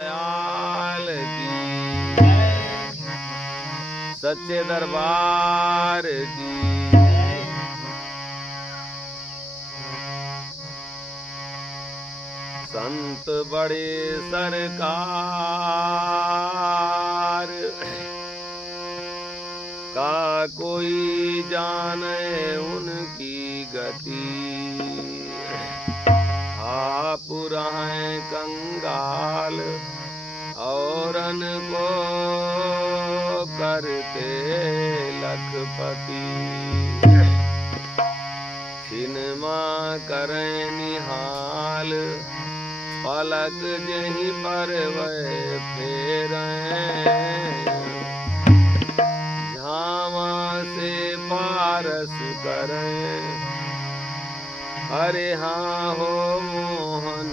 दयाल की, सच्चे दरबार की। संत बड़े सरकार का कोई जाने उनकी गति। आप रहें कंगाल औरन को करते लखपति। छिनमा करें निहाल पलक जहीं पर वह फेरें। झामा से पारस करें, अरे हाँ हो मोहन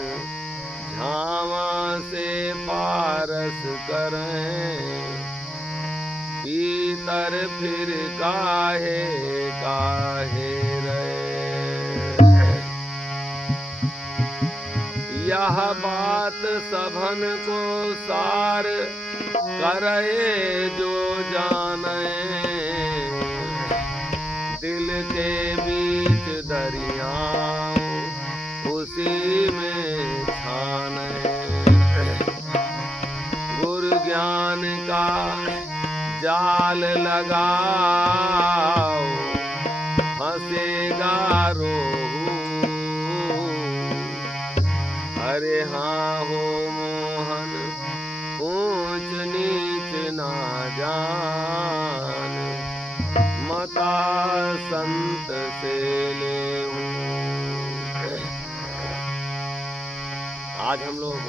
झामा से पारस करें। भीतर फिर काहे काहे रहे। यह बात सबन को सार करे जो जाने। दिल के बीच दरियाओं उसी में छाने। गुरु ज्ञान का जाल लगाओ फंसेगा रोहू। अरे हाँ हो मोहन ऊंच नीच ना जान। मता संत से ले। आज हम लोग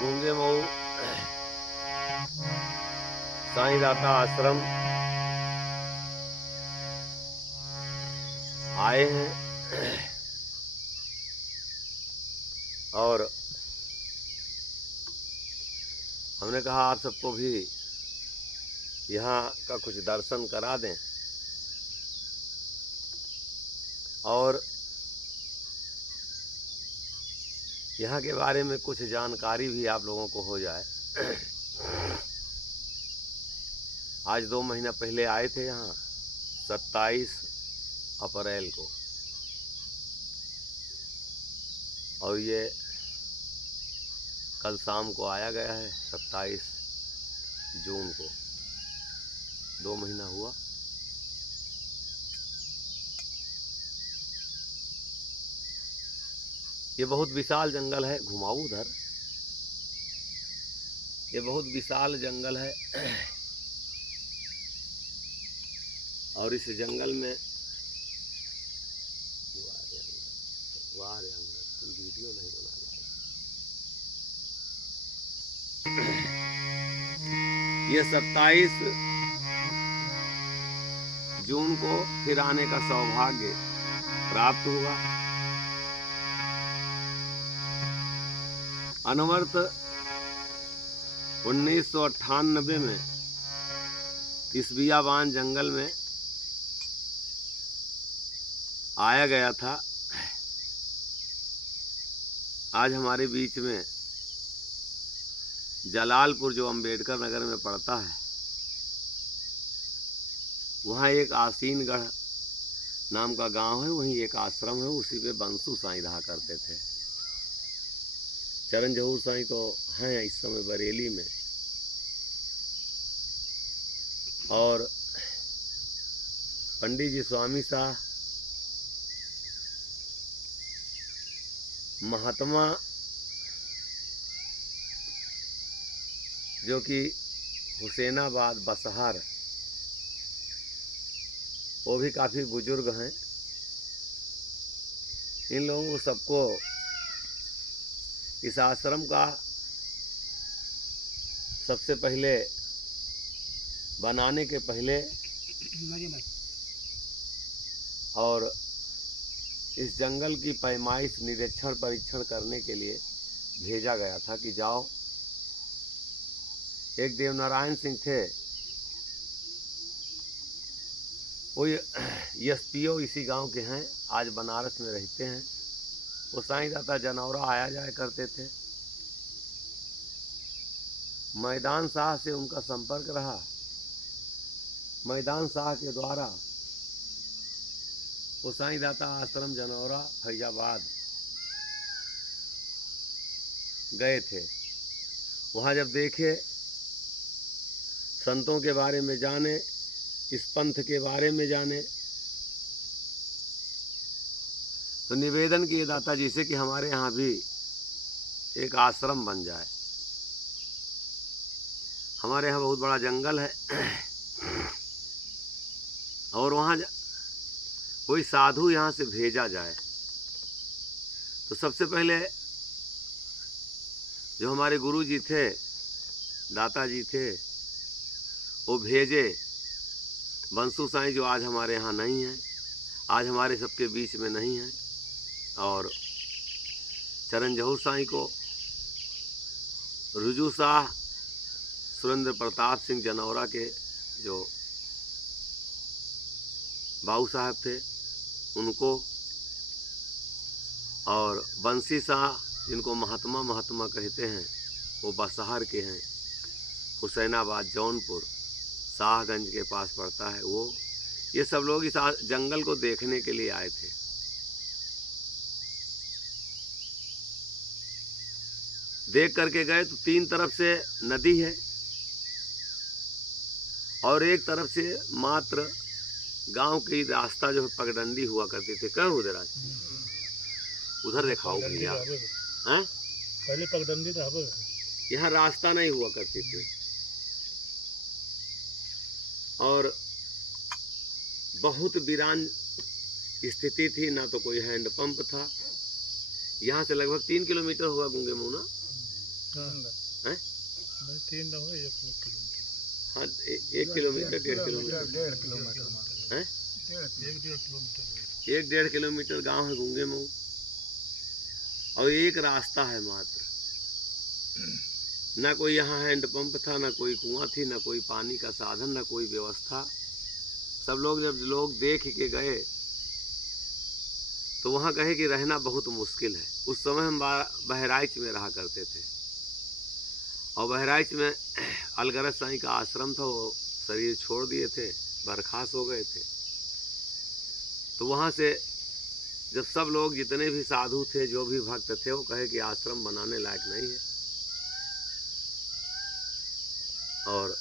गूंगे मऊ साईं दाता आश्रम आए हैं और हमने कहा आप सबको भी यहाँ का कुछ दर्शन करा दें और यहाँ के बारे में कुछ जानकारी भी आप लोगों को हो जाए। आज 2 महीना पहले आए थे यहाँ 27 अप्रैल को और ये कल शाम को आया गया है 27 जून को। 2 महीना हुआ। ये बहुत विशाल जंगल है। घुमाऊं उधर। ये बहुत विशाल जंगल है और इस जंगल में वारे अंगद तुम वीडियो नहीं बना रहे। ये 27 जून को फिर आने का सौभाग्य प्राप्त हुआ। अनवर्त 1998 में इस बियाबान जंगल में आया गया था। आज हमारे बीच में जलालपुर जो अंबेडकर नगर में पड़ता है वहाँ एक आसीनगढ़ नाम का गांव है। वहीं एक आश्रम है। उसी पे बंसू साईं रहा करते थे। चरण जहूर साईं तो हैं इस समय बरेली में और पंडित जी स्वामी शाह महात्मा जो कि हुसैनाबाद बसहार वो भी काफ़ी बुजुर्ग हैं। इन लोगों को सबको इस आश्रम का सबसे पहले बनाने के पहले और इस जंगल की पैमाइश निरीक्षण परीक्षण करने के लिए भेजा गया था कि जाओ। एक देवनारायण सिंह थे, वो एसपीओ इसी गांव के हैं, आज बनारस में रहते हैं। वो साईं दाता जनौरा आया जाया करते थे। मैदान शाह से उनका संपर्क रहा। मैदान शाह के द्वारा वो साईं दाता आश्रम जनौरा फैजाबाद गए थे। वहाँ जब देखे, संतों के बारे में जाने, इस पंथ के बारे में जाने, तो निवेदन किए दाता जी से कि हमारे यहाँ भी एक आश्रम बन जाए। हमारे यहाँ बहुत बड़ा जंगल है और वहाँ कोई साधु यहाँ से भेजा जाए। तो सबसे पहले जो हमारे गुरु जी थे, दाता जी थे, वो भेजे बंसू साईं, जो आज हमारे यहाँ नहीं है, आज हमारे सबके बीच में नहीं है, और चरण जहूर साईं को, रुजू शाह सुरेंद्र प्रताप सिंह जनौरा के जो बाबू साहब थे उनको, और बंसी शाह जिनको महात्मा महात्मा कहते हैं, वो बसहार के हैं, हुसैनाबाद जौनपुर शाहगंज के पास पड़ता है वो। ये सब लोग इस जंगल को देखने के लिए आए थे। देख करके गए तो तीन तरफ से नदी है और एक तरफ से मात्र गांव की रास्ता जो है पगडंडी हुआ करती थी। कहाँ उधर आज उधर दिखाओ भैया, हैं? पहले पगडंडी था, यहाँ रास्ता नहीं हुआ करती थी और बहुत वीरान स्थिति थी। ना तो कोई हैंड पंप था। यहाँ से लगभग 3 किलोमीटर हुआ गूंगे मुँह ना, हैं? 1 किलोमीटर 1.5 किलोमीटर, 1.5 किलोमीटर गांव है गूंगे मुँह, और एक रास्ता है मात्र। ना कोई यहाँ हैंड पंप था, ना कोई कुआं थी, ना कोई पानी का साधन, ना कोई व्यवस्था। सब लोग जब देख के गए तो वहाँ कहे कि रहना बहुत मुश्किल है। उस समय हम बहराइच में रहा करते थे और बहराइच में अलगरज साईं का आश्रम था। वो शरीर छोड़ दिए थे, बर्खास्त हो गए थे। तो वहाँ से जब सब लोग, जितने भी साधु थे, जो भी भक्त थे, वो कहे कि आश्रम बनाने लायक नहीं है। और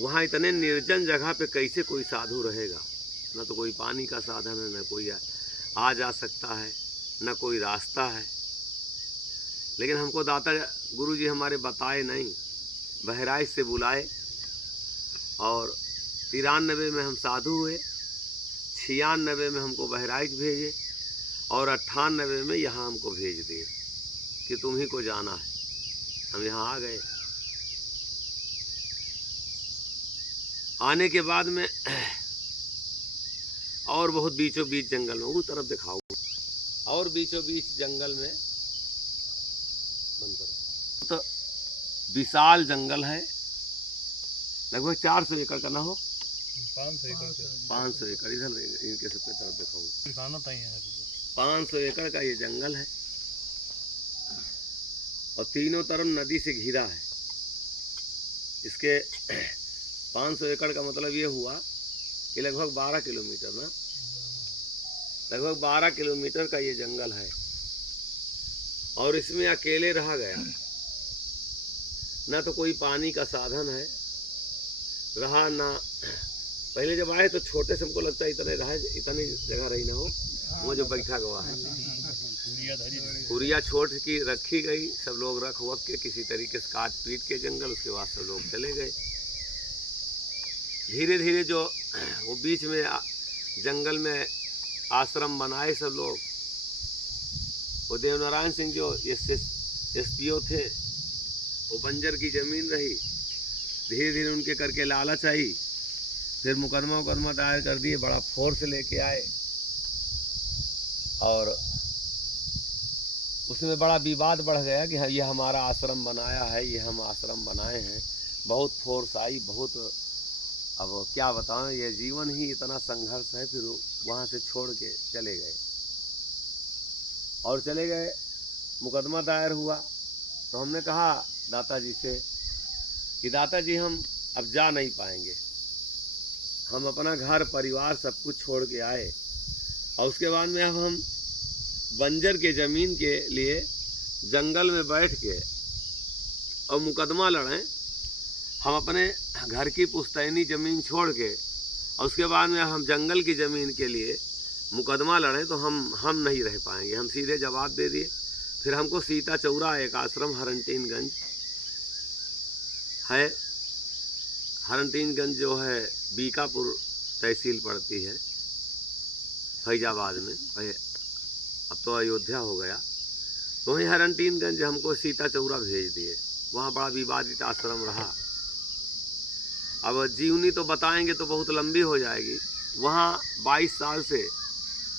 वहाँ इतने निर्जन जगह पे कैसे कोई साधु रहेगा? ना तो कोई पानी का साधन है, ना कोई आ जा सकता है, ना कोई रास्ता है। लेकिन हमको दाता गुरु जी हमारे बताए नहीं, बहराइच से बुलाए और 93 में हम साधु हुए, 96 में हमको बहराइच भेजे और 98 में यहाँ हमको भेज दिए कि तुम्ही को जाना है। हम यहाँ आ गए। आने के बाद में और बहुत बीचों बीच जंगल में, उस तरफ दिखाओ, और बीचों बीच जंगल में, बंद करो, तो विशाल जंगल है। लगभग 400 एकड़ का ना हो, 500 एकड़। इधर इनके सबके तरफ दिखाओ, 500 एकड़ का ये जंगल है और तीनों तरफ नदी से घिरा है। इसके 500 एकड़ का मतलब ये हुआ कि लगभग 12 किलोमीटर ना, लगभग 12 किलोमीटर का ये जंगल है और इसमें अकेले रहा गया। ना तो कोई पानी का साधन है रहा, ना पहले जब आए तो छोटे से हमको लगता है इतनी जगह रही ना हो। वो जो बैठा हुआ है कुरिया छोट की रखी गई, सब लोग रख वक के किसी तरीके से काट पीट के जंगल, उसके बाद सब लोग चले गए। धीरे धीरे जो वो बीच में जंगल में आश्रम बनाए सब लोग। वो देवनारायण सिंह जो SPO थे, वो बंजर की ज़मीन रही। धीरे धीरे उनके करके लालच आई, फिर मुकदमा दायर कर दिए, बड़ा फोर्स लेके आए और उसमें बड़ा विवाद बढ़ गया कि ये हमारा आश्रम बनाया है, ये हम आश्रम बनाए हैं। बहुत फोर्स आई, बहुत, अब क्या बताएं, ये जीवन ही इतना संघर्ष है। फिर वहाँ से छोड़ के चले गए। और चले गए। मुकदमा दायर हुआ तो हमने कहा दाताजी से कि दाताजी हम अब जा नहीं पाएंगे, हम अपना घर परिवार सब कुछ छोड़ के आए और उसके बाद में अब हम बंजर के ज़मीन के लिए जंगल में बैठ के और मुकदमा लड़ें। हम अपने घर की पुश्तैनी ज़मीन छोड़ के और उसके बाद में हम जंगल की ज़मीन के लिए मुकदमा लड़ें तो हम नहीं रह पाएंगे। हम सीधे जवाब दे दिए। फिर हमको सीता चौरा एक आश्रम हरनटीनगंज है, हरनटीनगंज जो है बीकापुर तहसील पड़ती है फैजाबाद में, अब तो अयोध्या हो गया, तो वहीं हरनटीनगंज हमको सीता चौरा भेज दिए। वहाँ बड़ा विवादित आश्रम रहा। अब जीवनी तो बताएंगे तो बहुत लंबी हो जाएगी। वहाँ 22 साल से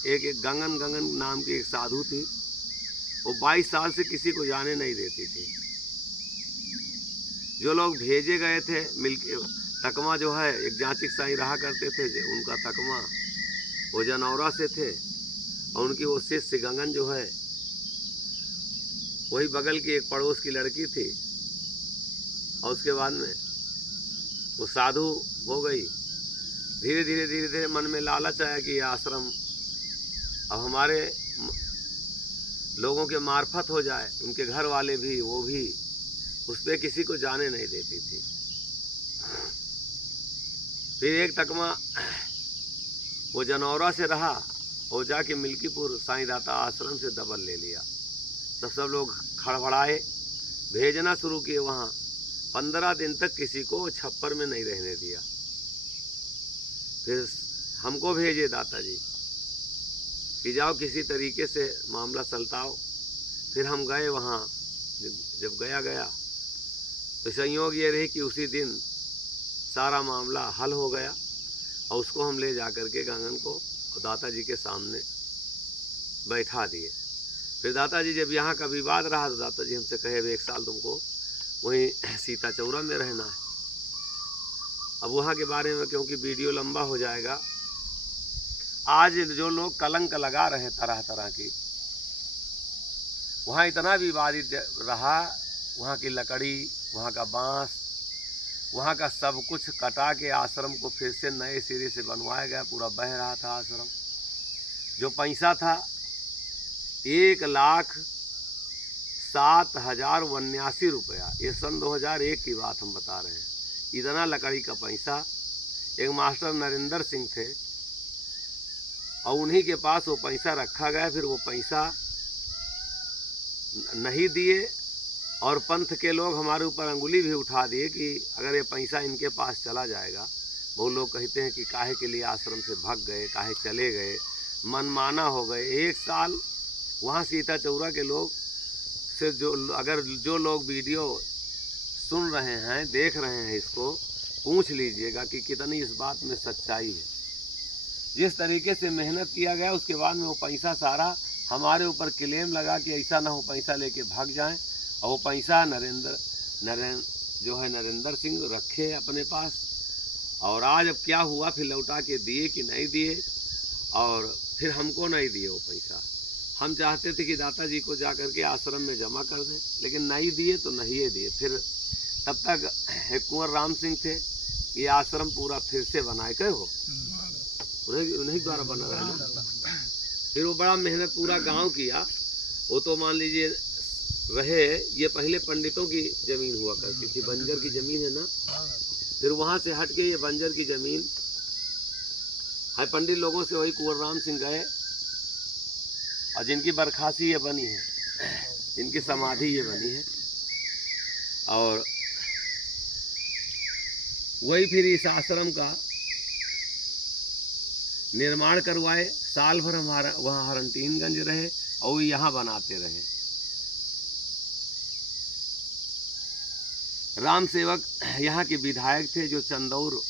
एक गंगन नाम की एक साधु थी, वो 22 साल से किसी को जाने नहीं देती थी। जो लोग भेजे गए थे मिलके, तकमा जो है एक जांचिक साईं रहा करते थे, उनका तकमा वो जनौरा से थे और उनकी वो शिष्य गंगन जो है वही बगल की एक पड़ोस की लड़की थी। और उसके बाद में वो साधु हो गई। धीरे धीरे मन में लालच आया कि ये आश्रम अब हमारे लोगों के मार्फत हो जाए। उनके घर वाले भी, वो भी उस पर किसी को जाने नहीं देती थी। फिर एक तकमा वो जनौरा से रहा और जाके मिल्कीपुर साईं दाता आश्रम से दबल ले लिया। तब सब लोग खड़बड़ाए, भेजना शुरू किए। वहाँ 15 दिन तक किसी को छप्पर में नहीं रहने दिया। फिर हमको भेजे दाताजी कि जाओ किसी तरीके से मामला सलटाओ। फिर हम गए वहाँ। जब गया तो संयोग ये रही कि उसी दिन सारा मामला हल हो गया और उसको हम ले जा कर के गंगन को और दाताजी के सामने बैठा दिए। फिर दाताजी जब यहाँ का विवाद रहा तो दाताजी हमसे कहे 1 साल तुमको वहीं सीता चौरा में रहना है। अब वहाँ के बारे में क्योंकि वीडियो लंबा हो जाएगा, आज जो लोग कलंक लगा रहे हैं तरह तरह की, वहाँ इतना विवादित रहा। वहाँ की लकड़ी, वहाँ का बांस, वहाँ का सब कुछ कटा के आश्रम को फिर से नए सिरे से बनवाया गया। पूरा बह रहा था आश्रम। जो पैसा था 1,07,089 रुपया, ये सन 2001 की बात हम बता रहे हैं। इतना लकड़ी का पैसा। एक मास्टर नरेंद्र सिंह थे और उन्हीं के पास वो पैसा रखा गया। फिर वो पैसा नहीं दिए और पंथ के लोग हमारे ऊपर अंगुली भी उठा दिए कि अगर ये पैसा इनके पास चला जाएगा। बहुत लोग कहते हैं कि काहे के लिए आश्रम से भाग गए, काहे चले गए, मनमाना हो गए। 1 साल वहाँ सीता चौरा के लोग से जो लोग वीडियो सुन रहे हैं, देख रहे हैं, इसको पूछ लीजिएगा कि कितनी इस बात में सच्चाई है। जिस तरीके से मेहनत किया गया उसके बाद में वो पैसा सारा हमारे ऊपर क्लेम लगा कि ऐसा ना हो पैसा लेके भाग जाएं। और वो पैसा नरेंद्र सिंह रखे अपने पास। और आज अब क्या हुआ, फिर लौटा के दिए कि नहीं दिए, और फिर हमको नहीं दिए वो पैसा। हम चाहते थे कि दाताजी को जा करके आश्रम में जमा कर दें, लेकिन नहीं दिए तो नहीं दिए। फिर तब तक एक कुंवर राम सिंह थे, ये आश्रम पूरा फिर से बनाए गए हो, उन्हीं द्वारा बना रहा। फिर वो बड़ा मेहनत पूरा गांव किया। वो तो मान लीजिए रहे, ये पहले पंडितों की ज़मीन हुआ करती थी, बंजर की ज़मीन है ना। फिर वहाँ से हट के ये बंजर की ज़मीन है। पंडित लोगों से वही कुंवर राम सिंह गए और जिनकी बरखासी ये बनी है, जिनकी समाधि ये बनी है, और वही फिर इस आश्रम का निर्माण करवाए। साल भर हमारा वहाँ हरनटीनगंज रहे और वो यहाँ बनाते रहे। राम सेवक यहाँ के विधायक थे जो चंदौर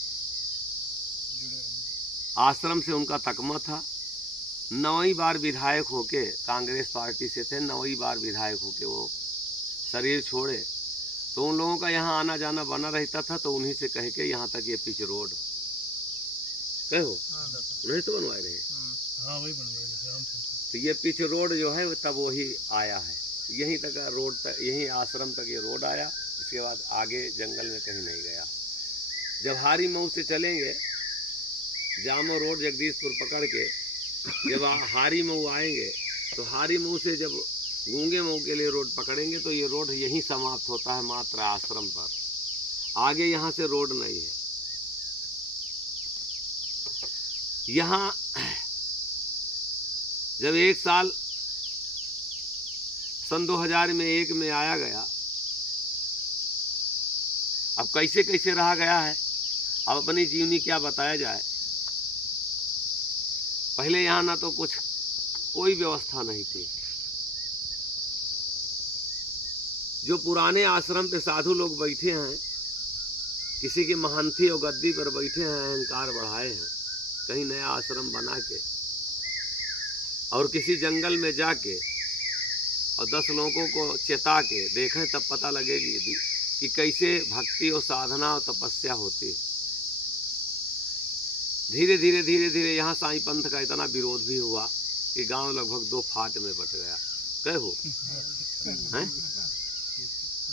आश्रम से उनका तकमा था। 9वीं बार विधायक होके, कांग्रेस पार्टी से थे, 9वीं बार विधायक होके वो शरीर छोड़े। तो उन लोगों का यहाँ आना जाना बना रहता था। तो उन्हीं से कह के यहाँ तक ये पिच रोड कहो उन्हीं तो बनवाए रहे। हाँ वही बनवाए राम सिंह। तो ये पिच रोड जो है वो तब वही आया है, यहीं तक रोड तक, यहीं आश्रम तक ये रोड आया। इसके बाद आगे जंगल में कहीं नहीं गया। जब हारी मऊ से चलेंगे, जामो रोड जगदीशपुर पकड़ के जब हारी मऊ आएंगे, तो हारी मऊ से जब गूंगे मऊ के लिए रोड पकड़ेंगे तो ये रोड यहीं समाप्त होता है मात्र आश्रम पर, आगे यहाँ से रोड नहीं है। यहाँ जब एक साल सन 2001 में आया गया, अब कैसे कैसे रहा गया है, अब अपनी जीवनी क्या बताया जाए। पहले यहाँ ना तो कुछ कोई व्यवस्था नहीं थी। जो पुराने आश्रम पे साधु लोग बैठे हैं, किसी की महंती और गद्दी पर बैठे हैं, अहंकार बढ़ाए हैं, कहीं नया आश्रम बना के और किसी जंगल में जाके और 10 लोगों को चेता के देखें, तब पता लगेगी कि कैसे भक्ति और साधना और तपस्या होती है। धीरे धीरे धीरे धीरे यहाँ साईं पंथ का इतना विरोध भी हुआ कि गांव लगभग 2 फाट में बट गया। कह हो हैं?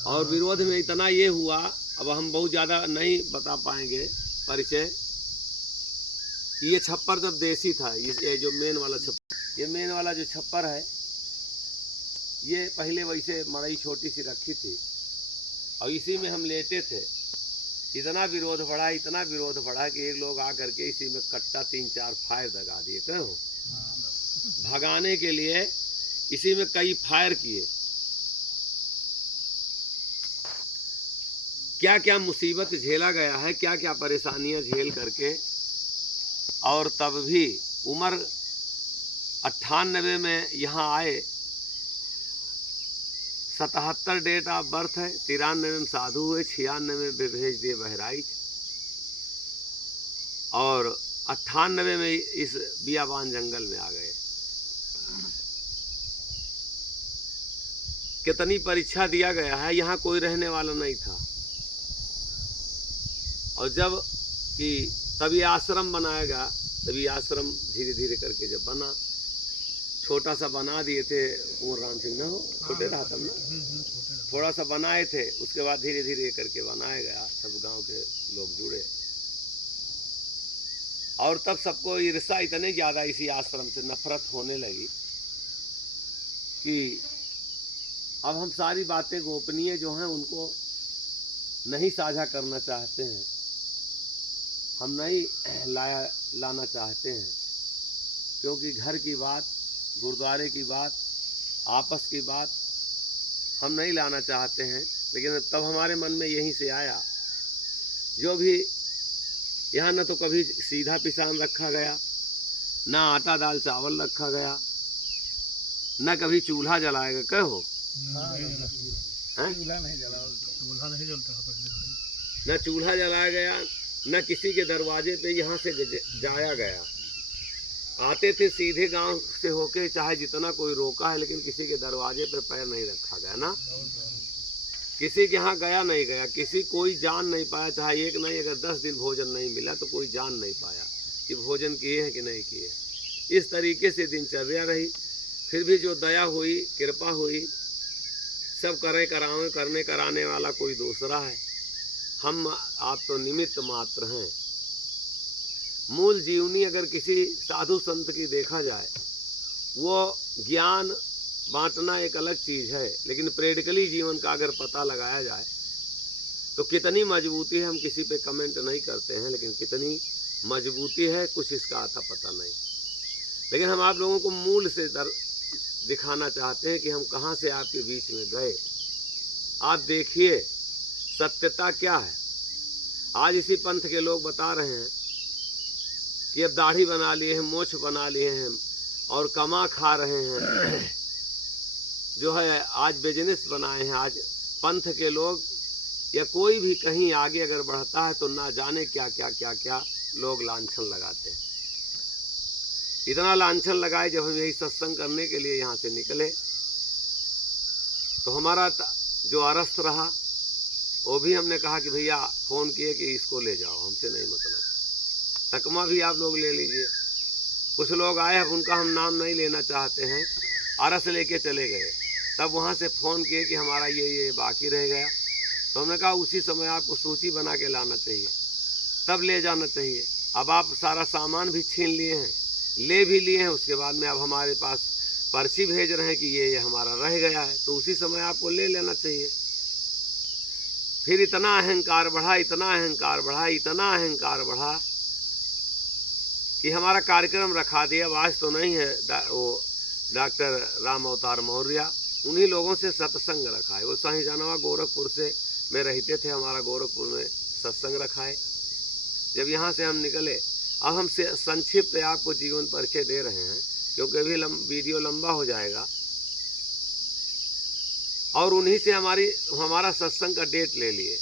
और विरोध में इतना ये हुआ, अब हम बहुत ज़्यादा नहीं बता पाएंगे परिचय, कि ये छप्पर जब देसी था, ये जो मेन वाला छप्पर, ये मेन वाला जो छप्पर है, ये पहले वैसे मड़ई छोटी सी रखी थी और इसी में हम लेटे थे। इतना विरोध बढ़ा कि एक लोग आकर के इसी में कट्टा 3-4 फायर दगा दिए। कहो भगाने के लिए इसी में कई फायर किए। क्या क्या मुसीबत झेला गया है, क्या क्या परेशानियां झेल करके, और तब भी उम्र 98 में यहाँ आए, 77 डेट ऑफ बर्थ है, 93 में साधु हुए, 96 में भेज दिए बहराइच और 98 में इस बियाबान जंगल में आ गए। कितनी परीक्षा दिया गया है, यहाँ कोई रहने वाला नहीं था। और जब कि तभी आश्रम बनाएगा, तभी आश्रम धीरे धीरे करके जब बना, छोटा सा बना दिए थे कुंवर राम सिंह, ना हो छोटे रहा तब ना, थोड़ा सा बनाए थे, उसके बाद धीरे धीरे करके बनाया गया, सब गांव के लोग जुड़े और तब सबको ईर्ष्या इतने ज़्यादा इसी आश्रम से नफरत होने लगी कि अब हम सारी बातें गोपनीय जो हैं उनको नहीं साझा करना चाहते हैं, हम नहीं लाना चाहते हैं, क्योंकि घर की बात, गुरुद्वारे की बात, आपस की बात हम नहीं लाना चाहते हैं। लेकिन तब हमारे मन में यहीं से आया, जो भी यहाँ न तो कभी सीधा पिसान रखा गया, ना आटा दाल चावल रखा गया, न कभी चूल्हा जलाया गया। कहो चूल्हा नहीं जलता पहले, न चूल्हा जलाया गया, न किसी के दरवाजे पे यहाँ से जाया गया। आते थे सीधे गांव से होके, चाहे जितना कोई रोका है, लेकिन किसी के दरवाजे पे पैर नहीं रखा गया ना, किसी के यहाँ गया नहीं गया, किसी कोई जान नहीं पाया, चाहे एक नहीं, अगर 10 दिन भोजन नहीं मिला तो कोई जान नहीं पाया कि भोजन किए हैं कि नहीं किए। इस तरीके से दिनचर्या रही। फिर भी जो दया हुई, कृपा हुई, सब करने कराने वाला कोई दूसरा है, हम आप तो निमित्त मात्र हैं। मूल जीवनी अगर किसी साधु संत की देखा जाए, वो ज्ञान बांटना एक अलग चीज़ है, लेकिन प्रैक्टिकली जीवन का अगर पता लगाया जाए तो कितनी मजबूती है, हम किसी पे कमेंट नहीं करते हैं, लेकिन कितनी मजबूती है कुछ इसका आता पता नहीं। लेकिन हम आप लोगों को मूल से दिखाना चाहते हैं कि हम कहाँ से आपके बीच में गए। आप देखिए सत्यता क्या है। आज इसी पंथ के लोग बता रहे हैं कि अब दाढ़ी बना लिए हैं, मोछ बना लिए हैं और कमा खा रहे हैं, जो है आज बिजनेस बनाए हैं। आज पंथ के लोग या कोई भी कहीं आगे अगर बढ़ता है तो ना जाने क्या क्या क्या क्या लोग लांछन लगाते हैं। इतना लांछन लगाए, जब हम यही सत्संग करने के लिए यहाँ से निकले तो हमारा जो अरस्त रहा, वो भी हमने कहा कि भैया फ़ोन किए कि इसको ले जाओ, हमसे नहीं मतलब, तकमा भी आप लोग ले लीजिए, कुछ लोग आए, अब उनका हम नाम नहीं लेना चाहते हैं, अरस लेके चले गए। तब वहाँ से फ़ोन किए कि हमारा ये बाकी रह गया। तो हमने कहा उसी समय आपको सूची बना के लाना चाहिए, तब ले जाना चाहिए। अब आप सारा सामान भी छीन लिए हैं, ले भी लिए हैं, उसके बाद में अब हमारे पास पर्ची भेज रहे हैं कि ये हमारा रह गया है, तो उसी समय आपको ले लेना चाहिए। फिर इतना अहंकार बढ़ा, इतना अहंकार बढ़ा, इतना अहंकार बढ़ा कि हमारा कार्यक्रम रखा दिया। आज तो नहीं है, वो डॉक्टर राम अवतार मौर्य, उन्हीं लोगों से सत्संग रखा है। वो साही जानवा गोरखपुर से में रहते थे, हमारा गोरखपुर में सत्संग रखा है। जब यहाँ से हम निकले, अब हम संक्षिप्त आपको जीवन परिचय दे रहे हैं क्योंकि अभी वीडियो लंबा हो जाएगा। और उन्हीं से हमारा सत्संग का डेट ले लिए।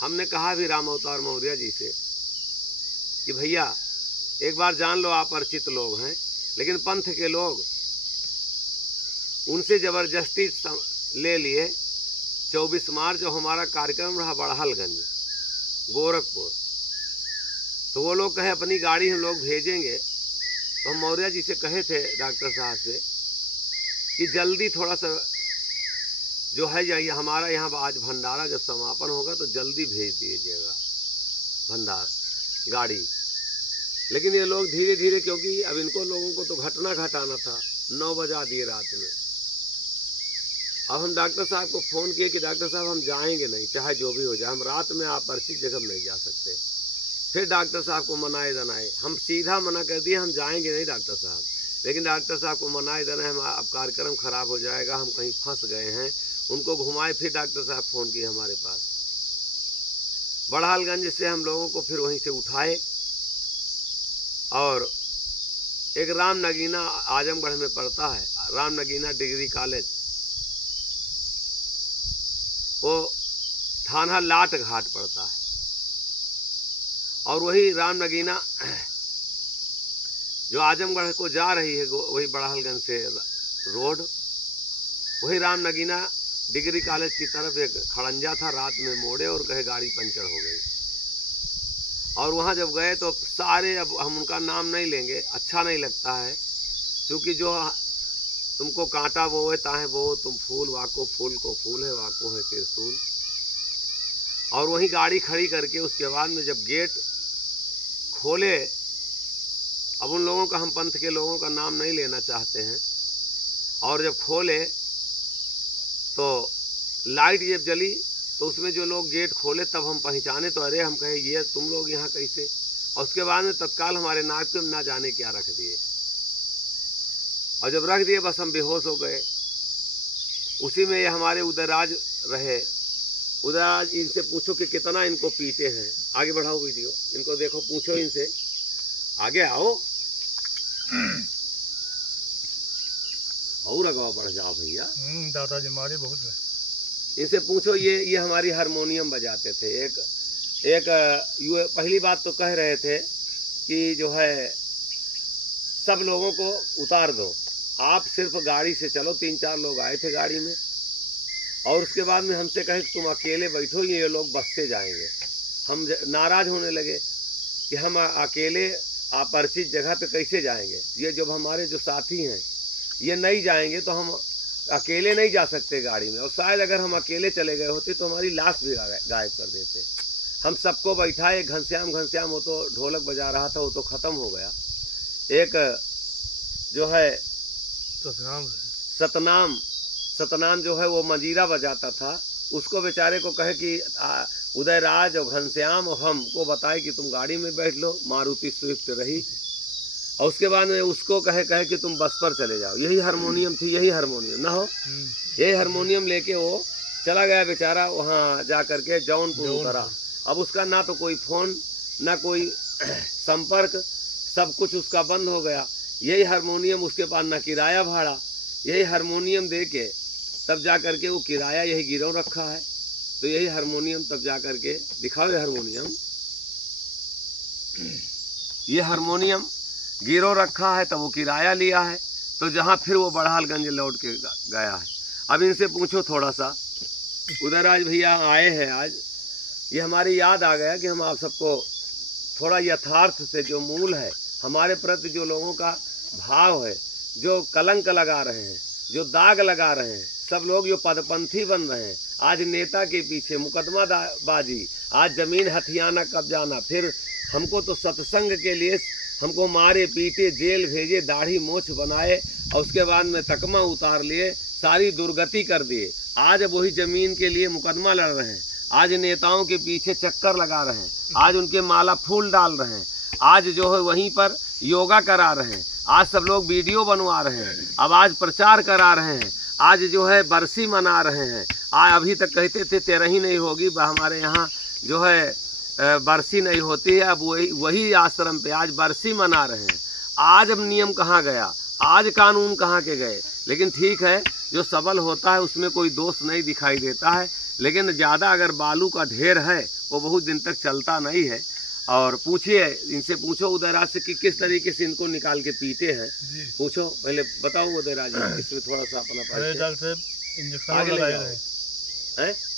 हमने कहा भी राम अवतार मौर्य जी से कि भैया एक बार जान लो, आप परिचित लोग हैं, लेकिन पंथ के लोग, उनसे ज़बरदस्ती ले लिए। 24 मार्च जो हमारा कार्यक्रम रहा बड़हलगंज गोरखपुर, तो वो लोग कहे अपनी गाड़ी हम लोग भेजेंगे। तो हम मौर्य जी से कहे थे डॉक्टर साहब से कि जल्दी थोड़ा सा जो है ये हमारा यहाँ आज भंडारा जब समापन होगा तो जल्दी भेज दीजिएगा भंडार गाड़ी। लेकिन ये लोग धीरे धीरे, क्योंकि अब इनको लोगों को तो घटना घटाना था, 9 बजा दिए रात में। अब हम डॉक्टर साहब को फ़ोन किए कि डॉक्टर साहब हम जाएंगे नहीं, चाहे जो भी हो जाए, हम रात में अपरिचित जगह नहीं जा सकते। फिर डॉक्टर साहब को मनाए दनाए, हम सीधा मना कर दिए, हम जाएंगे नहीं डॉक्टर साहब। लेकिन डॉक्टर साहब को मनाए दनाए, हम अब कार्यक्रम खराब हो जाएगा, हम कहीं फंस गए हैं। उनको घुमाए, फिर डॉक्टर साहब फ़ोन किए हमारे पास। बड़हलगंज से हम लोगों को फिर वहीं से उठाए और एक राम नगीना आजमगढ़ में पड़ता है, राम नगीना डिग्री कॉलेज, वो थाना लाट घाट पड़ता है। और वही राम नगीना जो आजमगढ़ को जा रही है, वही बड़हलगंज से रोड, वही राम नगीना डिग्री कॉलेज की तरफ एक खड़ंजा था, रात में मोड़े और कहे गाड़ी पंचर हो गई। और वहाँ जब गए तो सारे, अब हम उनका नाम नहीं लेंगे, अच्छा नहीं लगता है, क्योंकि जो तुमको कांटा वो है ताहे वो, तुम फूल वाको फूल को फूल है, वाको है त्रिशूल। और वहीं गाड़ी खड़ी करके उसके बाद में जब गेट खोले, अब उन लोगों का, हम पंथ के लोगों का नाम नहीं लेना चाहते हैं, और जब खोले तो लाइट जब जली तो उसमें जो लोग गेट खोले तब हम पहचाने, तो अरे हम कहे ये तुम लोग यहाँ कैसे। और उसके बाद में तत्काल हमारे नाक पे ना जाने क्या रख दिए, और जब रख दिए बस हम बेहोश हो गए। उसी में ये हमारे उदयराज रहे। उदयराज, इनसे पूछो कि कितना इनको पीटे हैं। आगे बढ़ाओ वीडियो, इनको देखो, पूछो इनसे, आगे आओ और अगवा बढ़ जाओ भैया। दादाजी मारे बहुत है। इनसे पूछो, ये हमारी हारमोनियम बजाते थे। एक पहली बात तो कह रहे थे कि जो है सब लोगों को उतार दो, आप सिर्फ गाड़ी से चलो। 3-4 लोग आए थे गाड़ी में, और उसके बाद में हमसे कहे तुम अकेले बैठो, ये लोग बस से जाएंगे। हम नाराज़ होने लगे कि हम अकेले अपरिचित जगह पे कैसे जाएंगे। ये जब हमारे जो साथी हैं ये नहीं जाएंगे तो हम अकेले नहीं जा सकते गाड़ी में, और शायद अगर हम अकेले चले गए होते तो हमारी लाश भी गायब कर देते। हम सबको बैठाए। घनश्याम वो तो ढोलक बजा रहा था, वो तो ख़त्म हो गया। एक जो है सतनाम जो है वो मंजीरा बजाता था, उसको बेचारे को कहे कि उदयराज और घनश्याम और हमको बताए कि तुम गाड़ी में बैठ लो, मारुति स्विफ्ट रही। और उसके बाद में उसको कहे कि तुम बस पर चले जाओ। यही हारमोनियम थी, यही हारमोनियम ना हो, यही हारमोनियम लेके वो चला गया बेचारा, वहाँ जा कर के जौनपुर उतरा। अब उसका ना तो कोई फ़ोन, ना कोई संपर्क, सब कुछ उसका बंद हो गया। यही हारमोनियम उसके पास ना किराया भाड़ा, यही हारमोनियम दे के तब जा कर के वो किराया यही गिरव रखा है। तो यही हारमोनियम तब जा कर के दिखाओ, ये हारमोनियम, ये हारमोनियम गिरव रखा है, तब वो किराया लिया है। तो जहाँ फिर वो बड़हलगंज लौट के गया है। अब इनसे पूछो थोड़ा सा, उदयराज भैया आए हैं आज, ये हमारी याद आ गया कि हम आप सबको थोड़ा यथार्थ से जो मूल है हमारे प्रति जो लोगों का भाव है, जो कलंक लगा रहे हैं, जो दाग लगा रहे हैं, सब लोग जो पदपंथी बन रहे हैं, आज नेता के पीछे मुकदमाबाजी, आज जमीन हथियाना कब्जाना, फिर हमको तो सत्संग के लिए हमको मारे पीटे जेल भेजे, दाढ़ी मोछ बनाए और उसके बाद में तकमा उतार लिए, सारी दुर्गति कर दिए। आज वही जमीन के लिए मुकदमा लड़ रहे हैं, आज नेताओं के पीछे चक्कर लगा रहे हैं, आज उनके माला फूल डाल रहे हैं, आज जो है वहीं पर योगा करा रहे हैं, आज सब लोग वीडियो बनवा रहे हैं, अब आज प्रचार करा रहे हैं, आज जो है बरसी मना रहे हैं। आज अभी तक कहते थे तेरही नहीं होगी, हमारे यहाँ जो है बरसी नहीं होती है, अब वही आश्रम पे आज बरसी मना रहे हैं। आज अब नियम कहाँ गया, आज कानून कहाँ के गए। लेकिन ठीक है, जो सबल होता है उसमें कोई दोष नहीं दिखाई देता है, लेकिन ज़्यादा अगर बालू का ढेर है वो बहुत दिन तक चलता नहीं है। और पूछिए, इनसे पूछो उदयराज से कि किस तरीके से इनको निकाल के पीते हैं, पूछो, पहले बताओ उदयराज जी, इसमें थोड़ा सा अपना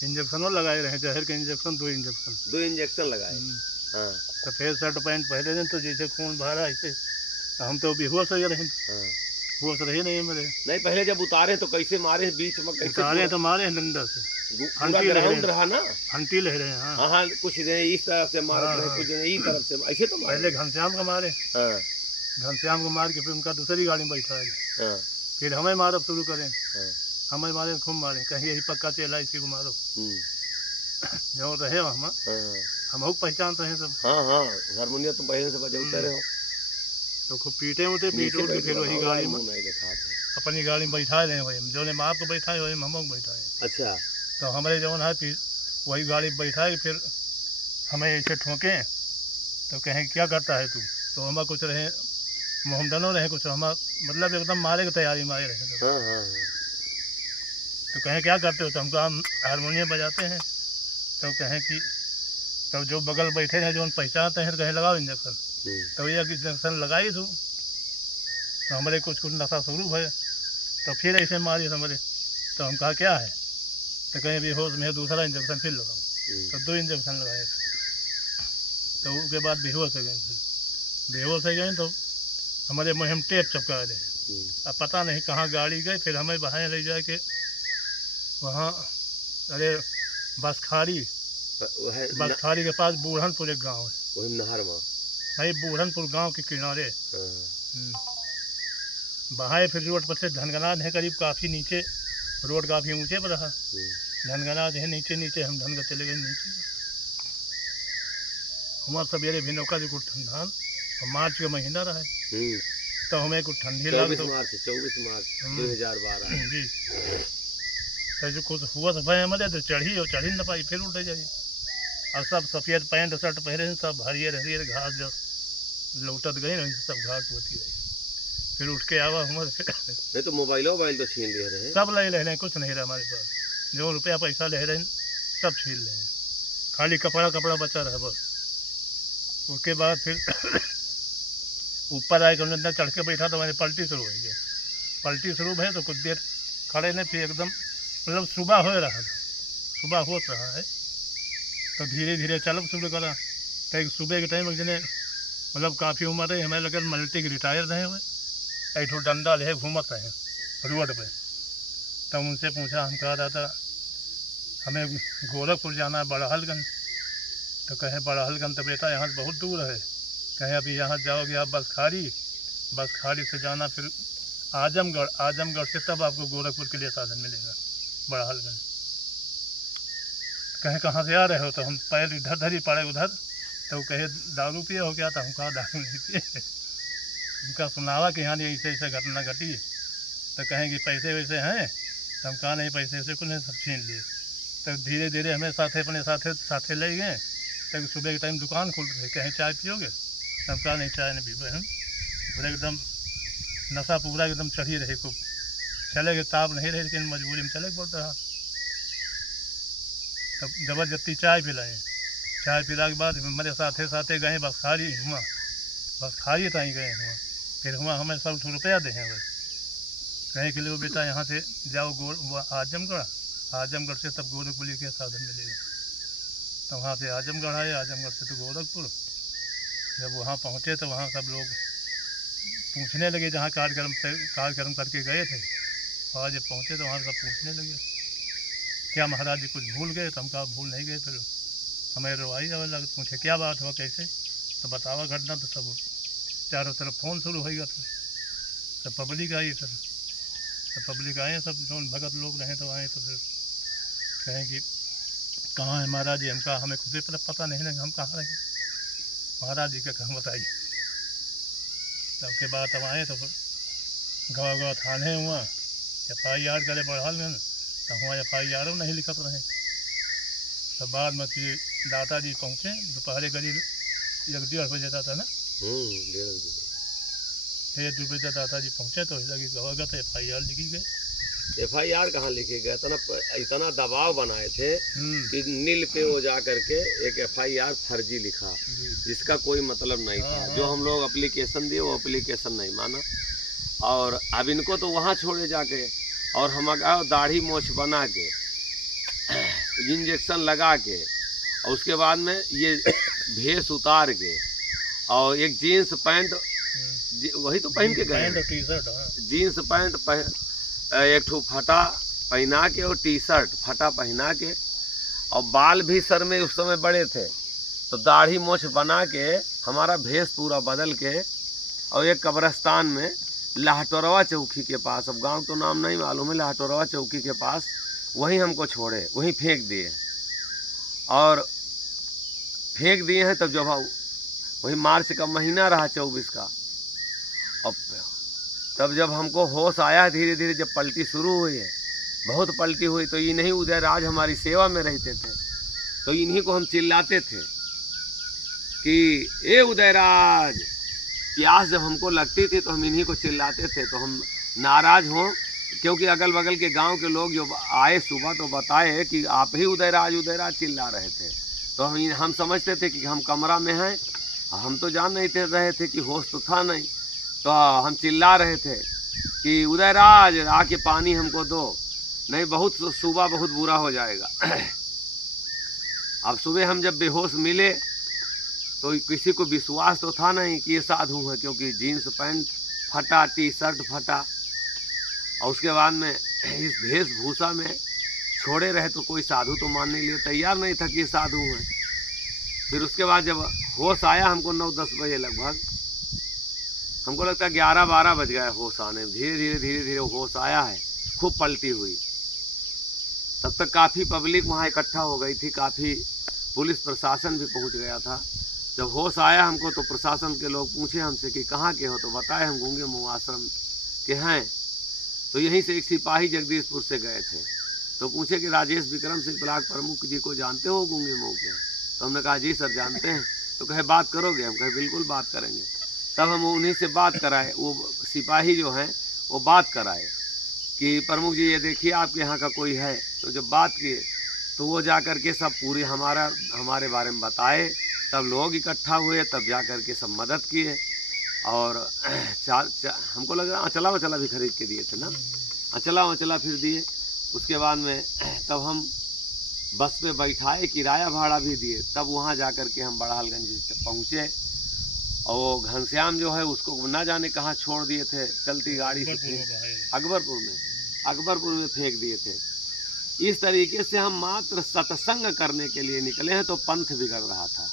इंजेक्शनों लगाए रहे, जहर के इंजेक्शन, 2 इंजेक्शन लगाए। हाँ, सफ़ेद शर्ट पैंट पहले दिन तो जैसे खून बहा ऐसे हम तो बेहोश हो रहे, होश रहे नहीं मेरे। नहीं, पहले जब उतारे तो कैसे मारे, बीच में कैसे उतारे तो मारे डंडा से, ग्राउंड रहा ना, हंटी ले रहे हैं। हाँ हाँ, कुछ इस तरफ से मारे, कुछ इस तरफ से, ऐसे तो पहले घनश्याम को मारे, घनश्याम को मार के फिर उनका दूसरी गाड़ी में बैठा है, फिर हमें मारब शुरू करें, हमें मारे, खूब मारे, कहीं यही पक्का चला इसी को मारो, जो रहे हम पहचानते हैं सब। हाँ हाँ, हारमोनियम तुम पहले से बजाते रहे हो, तो खूब पीटे उठे, पीट उठ के फिर वही गाड़ी में अपनी गाड़ी में बैठा रहे वही जो ने माँ को बैठाए वही हम बैठाए। अच्छा, तो हमारे जौन है फिर वही गाड़ी में बैठाए, फिर हमें ऐसे ठोके तो कहें क्या करता है तू, तो हम कुछ रहे मोहम्मदनों रहे, कुछ हम मतलब एकदम मारे की तैयारी में आए रहे। तो कहें क्या करते हो, तो हमको हम हारमोनियम बजाते हैं, तो कहें कि तो जो बगल बैठे हैं जो पहचानते हैं, तो कहें लगाओ इंजेक्शन, तो ये इंजेक्शन लगाई तू, तो हमारे कुछ नशा शुरू है, तो फिर ऐसे मारी हमारे, तो हम कहा क्या है, तो कहीं बेहोश में दूसरा इंजेक्शन फिर लगाओ, तो 2 इंजेक्शन लगाए थे, तो उसके बाद बेहोश हो गए, फिर बेहोश हो गए तो हमारे मुँह हम टेप चपका रहे, अब पता नहीं कहाँ गाड़ी गई, फिर हमें बाहर ले जा के वहाँ, अरे बसखारी के पास बूढ़नपुर एक गांव है, वही नहर में नहीं, बूढ़नपुर गांव के किनारे बहाए, फिर रोड पर से धनगनाद है करीब, काफ़ी नीचे, रोड काफ़ी ऊंचे पर रहा, धनगनाद है नीचे नीचे, हम धनगा चले गए नीचे। हमारे सवेरे भी नौका जो कुछ ठंडा, और मार्च का महीना रहा है, तो हमें कुछ ठंडी लगी, 24 मार्च 2012 जी, तो जो कुछ हुआ तो भाई हमारे तो चढ़ी और चढ़ी न पाई, फिर उल्टे जाइए, और सब सफ़ेद पैंट शर्ट पहने, सब हरियर हरियर घास जो लौटत गई ना, सब घास होती रही, फिर उठ के आवा हमारे, फिर तो मोबाइल तो छीन ले रहे, सब ले रहे हैं, कुछ नहीं रहा हमारे पास, जो रुपया पैसा ले रहे हैं सब छीन रहे हैं, खाली कपड़ा बचा रहा बस। उसके बाद फिर ऊपर आए, अंदर चढ़ के बैठा तो मैंने पलटी शुरू हुई है, पलटी शुरू भई तो कुछ देर खड़े ने, फिर एकदम मतलब सुबह हो रहा था, सुबह हो रहा है, तो धीरे धीरे चलब शुरू करा, तो सुबह के टाइम जने मतलब काफ़ी उम्र है, हमें लगे मल्टी के रिटायर रहे हुए, एक डंडा ले घूमत रहे रोड पे, तब उनसे पूछा, हम कहा रहा था हमें गोरखपुर जाना है, बड़हलगंज, तो कहे बड़हलगंज तो बेटा यहाँ से बहुत दूर है, कहें अभी यहाँ जाओगे आप बसखारी से जाना फिर आजमगढ़ से तब आपको गोरखपुर के लिए साधन मिलेगा, बड़हलगंज। कहें कहाँ से आ रहे हो, तो हम पैर इधर ही पड़े उधर, तो कहे दारू पिए हो क्या, था हम कहा दारू नहीं पिए, उनका सुनावा कि यहाँ ऐसे ऐसे घटना घटी, तो कहें कि पैसे वैसे हैं, तो हम कहा नहीं पैसे वैसे कुछ नहीं, सब छीन लिए। तो धीरे धीरे हमें अपने साथे ले गए, तब सुबह के टाइम दुकान खोल रहे, कहें चाय पियोगे, तो हम कहा नहीं चाय नहीं पीबे हम, पूरा एकदम नशा पूरा एकदम चढ़ी रहे, खूब चले गए, ताप नहीं रहे, लेकिन मजबूरी में चले बोल रहा। तब ज़बरदस्ती चाय पिलाए, चाय पिला के बाद मेरे साथे गए बसखारी ताई गए हुआ, फिर हुआ हमें 100 रुपया दे हैं, बस कहे कि लो बेटा यहाँ से जाओ आजमगढ़ से तब गोरखपुर के साधन मिलेगा, तो वहाँ से आजमगढ़ आए, आजमगढ़ से तो गोरखपुर। जब वहाँ पहुँचे तो वहाँ सब लोग पूछने लगे जहाँ कार्यक्रम करके गए थे, और जब पहुँचे तो वहाँ सब पूछने लगे क्या महाराज जी कुछ भूल गए? तो हम कहा भूल नहीं गए। फिर हमें रवाई आने लगे, पूछे क्या बात हुआ कैसे, तो बतावा घटना। तो सब चारों तरफ फ़ोन शुरू हो गया। फिर सब पब्लिक आई, फिर सब पब्लिक आए, सब जो भगत लोग रहे तो आए। तो फिर कहें कि कहाँ है महाराज जी? हम कहा हमें खुद ही पता नहीं लगा हम कहाँ रहे, महाराज जी का कहाँ बताइए। तब के बाद अब आए तो गवा थाने हुआ FIR करे बढ़ाल में, तो हुआ FIR नहीं लिखत रहे। तब बाद में फिर दादाजी पहुँचे, दोपहर करीब 1-1:30 बजे था ना, 1:30 बजे। फिर 2 बजे दादाजी पहुँचे तो लगी गवागत FIR लिखी गई। FIR कहाँ लिखे गए? इतना दबाव बनाए थे कि नील पे वो जा करके एक FIR फर्जी लिखा, जिसका कोई मतलब नहीं था। जो हम लोग एप्लीकेशन दिए वो एप्लीकेशन नहीं माना, और अब इनको तो वहाँ छोड़े जाके, और हम दाढ़ी मोछ बना के इंजेक्शन लगा के, और उसके बाद में ये भेष उतार के, और एक जीन्स पैंट वही तो पहन के गए, जीन्स पैंट एक ठो फटा पहना के और टी-शर्ट फटा पहना के, और बाल भी सर में उस समय बड़े थे, तो दाढ़ी मोछ बना के हमारा भेष पूरा बदल के, और एक कब्रिस्तान में लाहटोरवा चौकी के पास, अब गांव तो नाम नहीं मालूम है, लाहटोरवा चौकी के पास वहीं हमको छोड़े, वहीं फेंक दिए। और फेंक दिए हैं तब जब वही मार्च का महीना रहा 24 का, अब तब जब हमको होश आया धीरे धीरे, जब पलटी शुरू हुई है, बहुत पलटी हुई, तो इन्हीं उदयराज हमारी सेवा में रहते थे, तो इन्हीं को हम चिल्लाते थे कि ए उदयराज। प्यास जब हमको लगती थी तो हम इन्हीं को चिल्लाते थे। तो हम नाराज़ हों, क्योंकि अगल बगल के गांव के लोग जो आए सुबह तो बताए कि आप ही उदयराज चिल्ला रहे थे। तो हम समझते थे कि हम कमरा में हैं, हम तो जान नहीं रहे थे कि होश तो था नहीं। तो हम चिल्ला रहे थे कि उदयराज आके पानी हमको दो, नहीं बहुत सुबह बहुत बुरा हो जाएगा। अब सुबह हम जब बेहोश मिले तो किसी को विश्वास तो था नहीं कि ये साधु है, क्योंकि जीन्स पैंट फटा, टी-शर्ट फटा, और उसके बाद में इस वेशभूषा में छोड़े रहे तो कोई साधु तो मानने के लिए तैयार नहीं था कि ये साधु हैं। फिर उसके बाद जब होश आया हमको 9-10 बजे लगभग, हमको लगता है 11-12 बज गए होश आने में। धीरे धीरे होश आया है, खूब पलटी हुई। तब तक काफ़ी पब्लिक वहाँ इकट्ठा हो गई थी, काफ़ी पुलिस प्रशासन भी पहुँच गया था। जब होश आया हमको तो प्रशासन के लोग पूछे हमसे कि कहाँ के हो, तो बताए हम गूंगे मुँह आश्रम के हैं। तो यहीं से एक सिपाही जगदीशपुर से गए थे, तो पूछे कि राजेश विक्रम सिंह ब्लॉक प्रमुख जी को जानते हो गूंगे मुँह के? तो हमने कहा जी सर जानते हैं। तो कहे बात करोगे? हम कहे बिल्कुल बात करेंगे। तब हम उन्हीं से बात कराए, वो सिपाही जो हैं वो बात कराए कि प्रमुख जी ये देखिए आपके यहाँ का कोई है। तो जब बात किए तो वो जा कर के सब पूरी हमारे बारे में बताए। तब लोग इकट्ठा हुए, तब जा कर के सब मदद किए, और हमको लगा अचला वचला भी खरीद के दिए थे ना, अचला वचला फिर दिए। उसके बाद में तब हम बस पे बैठाए, किराया भाड़ा भी दिए। तब वहाँ जा कर के हम बड़ालगंज पहुँचे, और वो घनश्याम जो है उसको ना जाने कहाँ छोड़ दिए थे, चलती गाड़ी से अकबरपुर में फेंक दिए थे। इस तरीके से हम मात्र सत्संग करने के लिए निकले हैं, तो पंथ बिगड़ रहा था।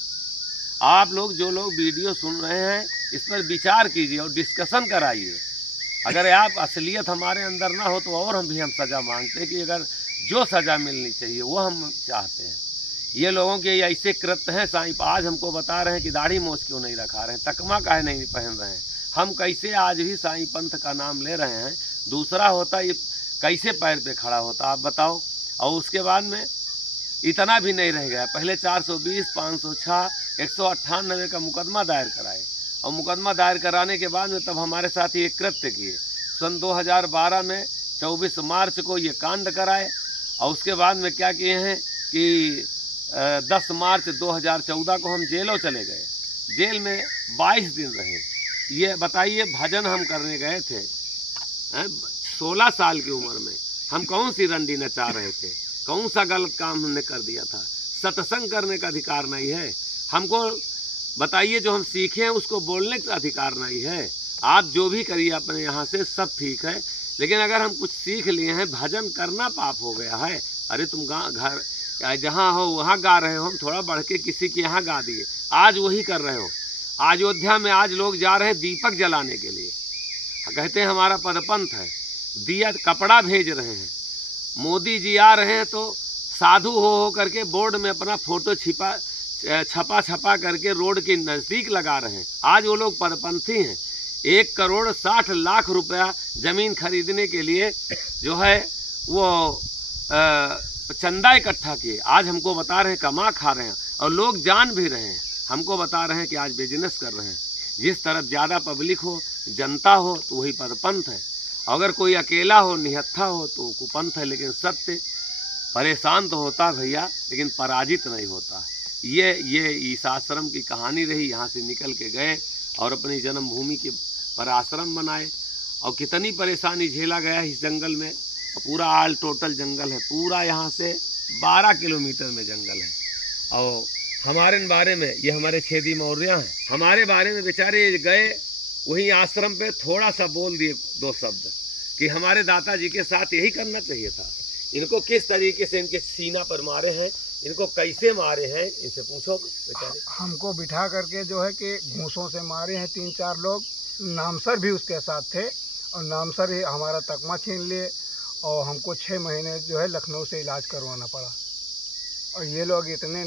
आप लोग जो लोग वीडियो सुन रहे हैं इस पर विचार कीजिए और डिस्कशन कराइए। अगर आप असलियत हमारे अंदर ना हो तो और हम सज़ा मांगते हैं कि अगर जो सज़ा मिलनी चाहिए वो हम चाहते हैं। ये लोगों के ऐसे कृत्य हैं, साईं आज हमको बता रहे हैं कि दाढ़ी मोछ क्यों नहीं रखा रहे हैं, तकमा काहे नहीं पहन रहे हैं। हम कैसे आज भी साईं पंथ का नाम ले रहे हैं, दूसरा होता ये कैसे पैर पे खड़ा होता आप बताओ। और उसके बाद में इतना भी नहीं रह गया, पहले 420, 506, 198 का मुकदमा दायर कराए, और मुकदमा दायर कराने के बाद में तब हमारे साथ ये कृत्य किए। सन 2012 में 24 मार्च को ये कांड कराए, और उसके बाद में क्या किए हैं कि 10 मार्च 2014 को हम जेलों चले गए। जेल में 22 दिन रहे। ये बताइए भजन हम करने गए थे 16 साल की उम्र में, हम कौन सी रंडी नचा रहे थे, कौन सा गलत काम हमने कर दिया था? सत्संग करने का अधिकार नहीं है हमको? बताइए जो हम सीखे हैं उसको बोलने का अधिकार नहीं है? आप जो भी करिए अपने यहाँ से सब ठीक है, लेकिन अगर हम कुछ सीख लिए हैं, भजन करना पाप हो गया है। अरे तुम घर जहाँ हो वहाँ गा रहे हो, हम थोड़ा बढ़ के किसी के यहाँ गा दिए, आज वही कर रहे हो। अयोध्या में आज लोग जा रहे हैं दीपक जलाने के लिए, कहते हैं हमारा पदपंथ है, दिया कपड़ा भेज रहे हैं। मोदी जी आ रहे हैं तो साधु हो करके बोर्ड में अपना फोटो छपा करके रोड के नज़दीक लगा रहे हैं। आज वो लोग पदपंथी हैं। 1,60,00,000 रुपया ज़मीन खरीदने के लिए जो है वो चंदा इकट्ठा किए, आज हमको बता रहे हैं कमा खा रहे हैं, और लोग जान भी रहे हैं, हमको बता रहे हैं कि आज बिजनेस कर रहे हैं। जिस तरफ ज़्यादा पब्लिक हो, जनता हो, तो वही पदपंथ है। अगर कोई अकेला हो, निहत्था हो, तो कुपंथ है। लेकिन सत्य परेशान तो होता भैया, लेकिन पराजित नहीं होता। ये इस आश्रम की कहानी रही। यहाँ से निकल के गए और अपनी जन्मभूमि के पर आश्रम बनाए, और कितनी परेशानी झेला गया इस जंगल में। पूरा आल टोटल जंगल है, पूरा यहाँ से 12 किलोमीटर में जंगल है। और हमारे बारे में, ये हमारे छेदी मौर्य हैं, हमारे बारे में बेचारे गए वहीं आश्रम पे थोड़ा सा बोल दिए 2 शब्द कि हमारे दादाजी के साथ यही करना चाहिए था। इनको किस तरीके से इनके सीना पर मारे हैं, इनको कैसे मारे हैं, इनसे पूछो बेचारे। हमको बिठा करके जो है कि घूंसों से मारे हैं 3-4 लोग। नामसर भी उसके साथ थे, और नामसर ही हमारा तकमा छीन लिए, और हमको 6 महीने जो है लखनऊ से इलाज करवाना पड़ा। और ये लोग इतने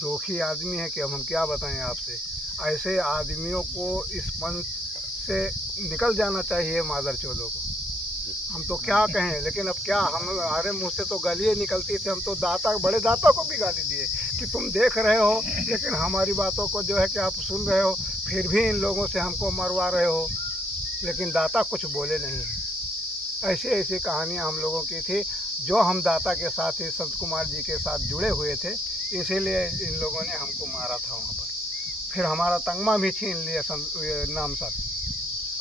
दोखी आदमी हैं कि हम क्या बताएं आपसे। ऐसे आदमियों को इस पंथ से निकल जाना चाहिए, मादर चोदों को। हम तो क्या कहें, लेकिन अब क्या, हमारे मुंह से तो गालियाँ निकलती थी। हम तो बड़े दाता को भी गाली दिए कि तुम देख रहे हो, लेकिन हमारी बातों को जो है कि आप सुन रहे हो, फिर भी इन लोगों से हमको मरवा रहे हो। लेकिन दाता कुछ बोले नहीं। ऐसी ऐसी कहानियाँ हम लोगों की थी, जो हम दाता के साथ ही संत कुमार जी के साथ जुड़े हुए थे, इसीलिए इन लोगों ने हमको मारा था वहाँ पर। फिर हमारा तंगमा भी छीन लिया नाम सर।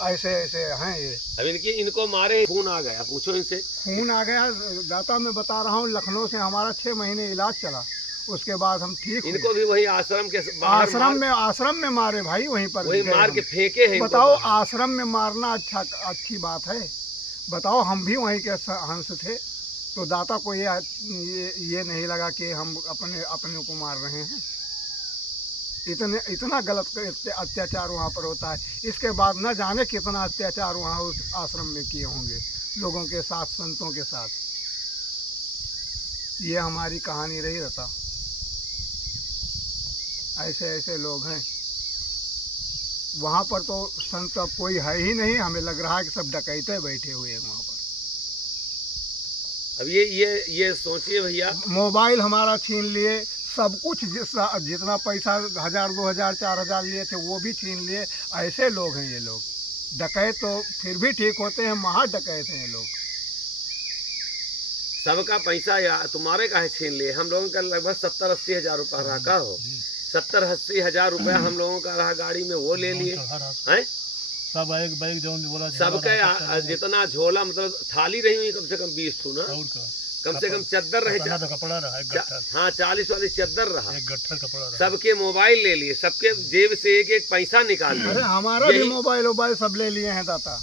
ऐसे ऐसे हैं ये। अब इनको मारे खून आ गया, पूछो इनसे। खून आ गया दाता, मैं बता रहा हूँ। लखनऊ से हमारा 6 महीने इलाज चला, उसके बाद हम ठीक। इनको भी वही आश्रम के आश्रम में मारे भाई, वहीं पर वही मार के फेंके हैं। बताओ, आश्रम में मारना अच्छी बात है? बताओ, हम भी वहीं के हंस थे, तो दाता को ये नहीं लगा कि हम अपने को मार रहे हैं। इतना गलत अत्याचार वहाँ पर होता है। इसके बाद न जाने कितना अत्याचार वहाँ उस आश्रम में किए होंगे लोगों के साथ, संतों के साथ। ये हमारी कहानी रही रहता। ऐसे ऐसे लोग हैं वहाँ पर। तो संत अब कोई है ही नहीं, हमें लग रहा है कि सब डकैते बैठे हुए हैं वहाँ पर। अब ये सोचिए भैया, मोबाइल हमारा छीन लिए, सब कुछ जितना पैसा 1,000, 2,000, 4,000 लिए थे वो भी छीन लिए। ऐसे लोग हैं ये लोग। डकैत तो फिर भी ठीक होते हैं, महा डकैत हैं ये लोग। सबका पैसा या तुम्हारे का है छीन लिए। हम लोगों का लगभग 70-80 हज़ार रुपया रहा। का हो 70-80 हज़ार रुपया हम लोगों का रहा गाड़ी में, वो ले लिए हैं। सब एक बैग जो बोला, सबका जितना झोला, मतलब थाली रही हुई कम से कम 20 ठू ना, कम से कम चद्दर रहे, कपड़ा रहा, हाँ 40-40 चद्दर रहा, एक गट्ठर कपड़ा रहा। सबके मोबाइल ले लिए, सबके जेब से एक एक पैसा निकाल लिया। अरे हमारा भी मोबाइल सब ले लिए हैं दाता,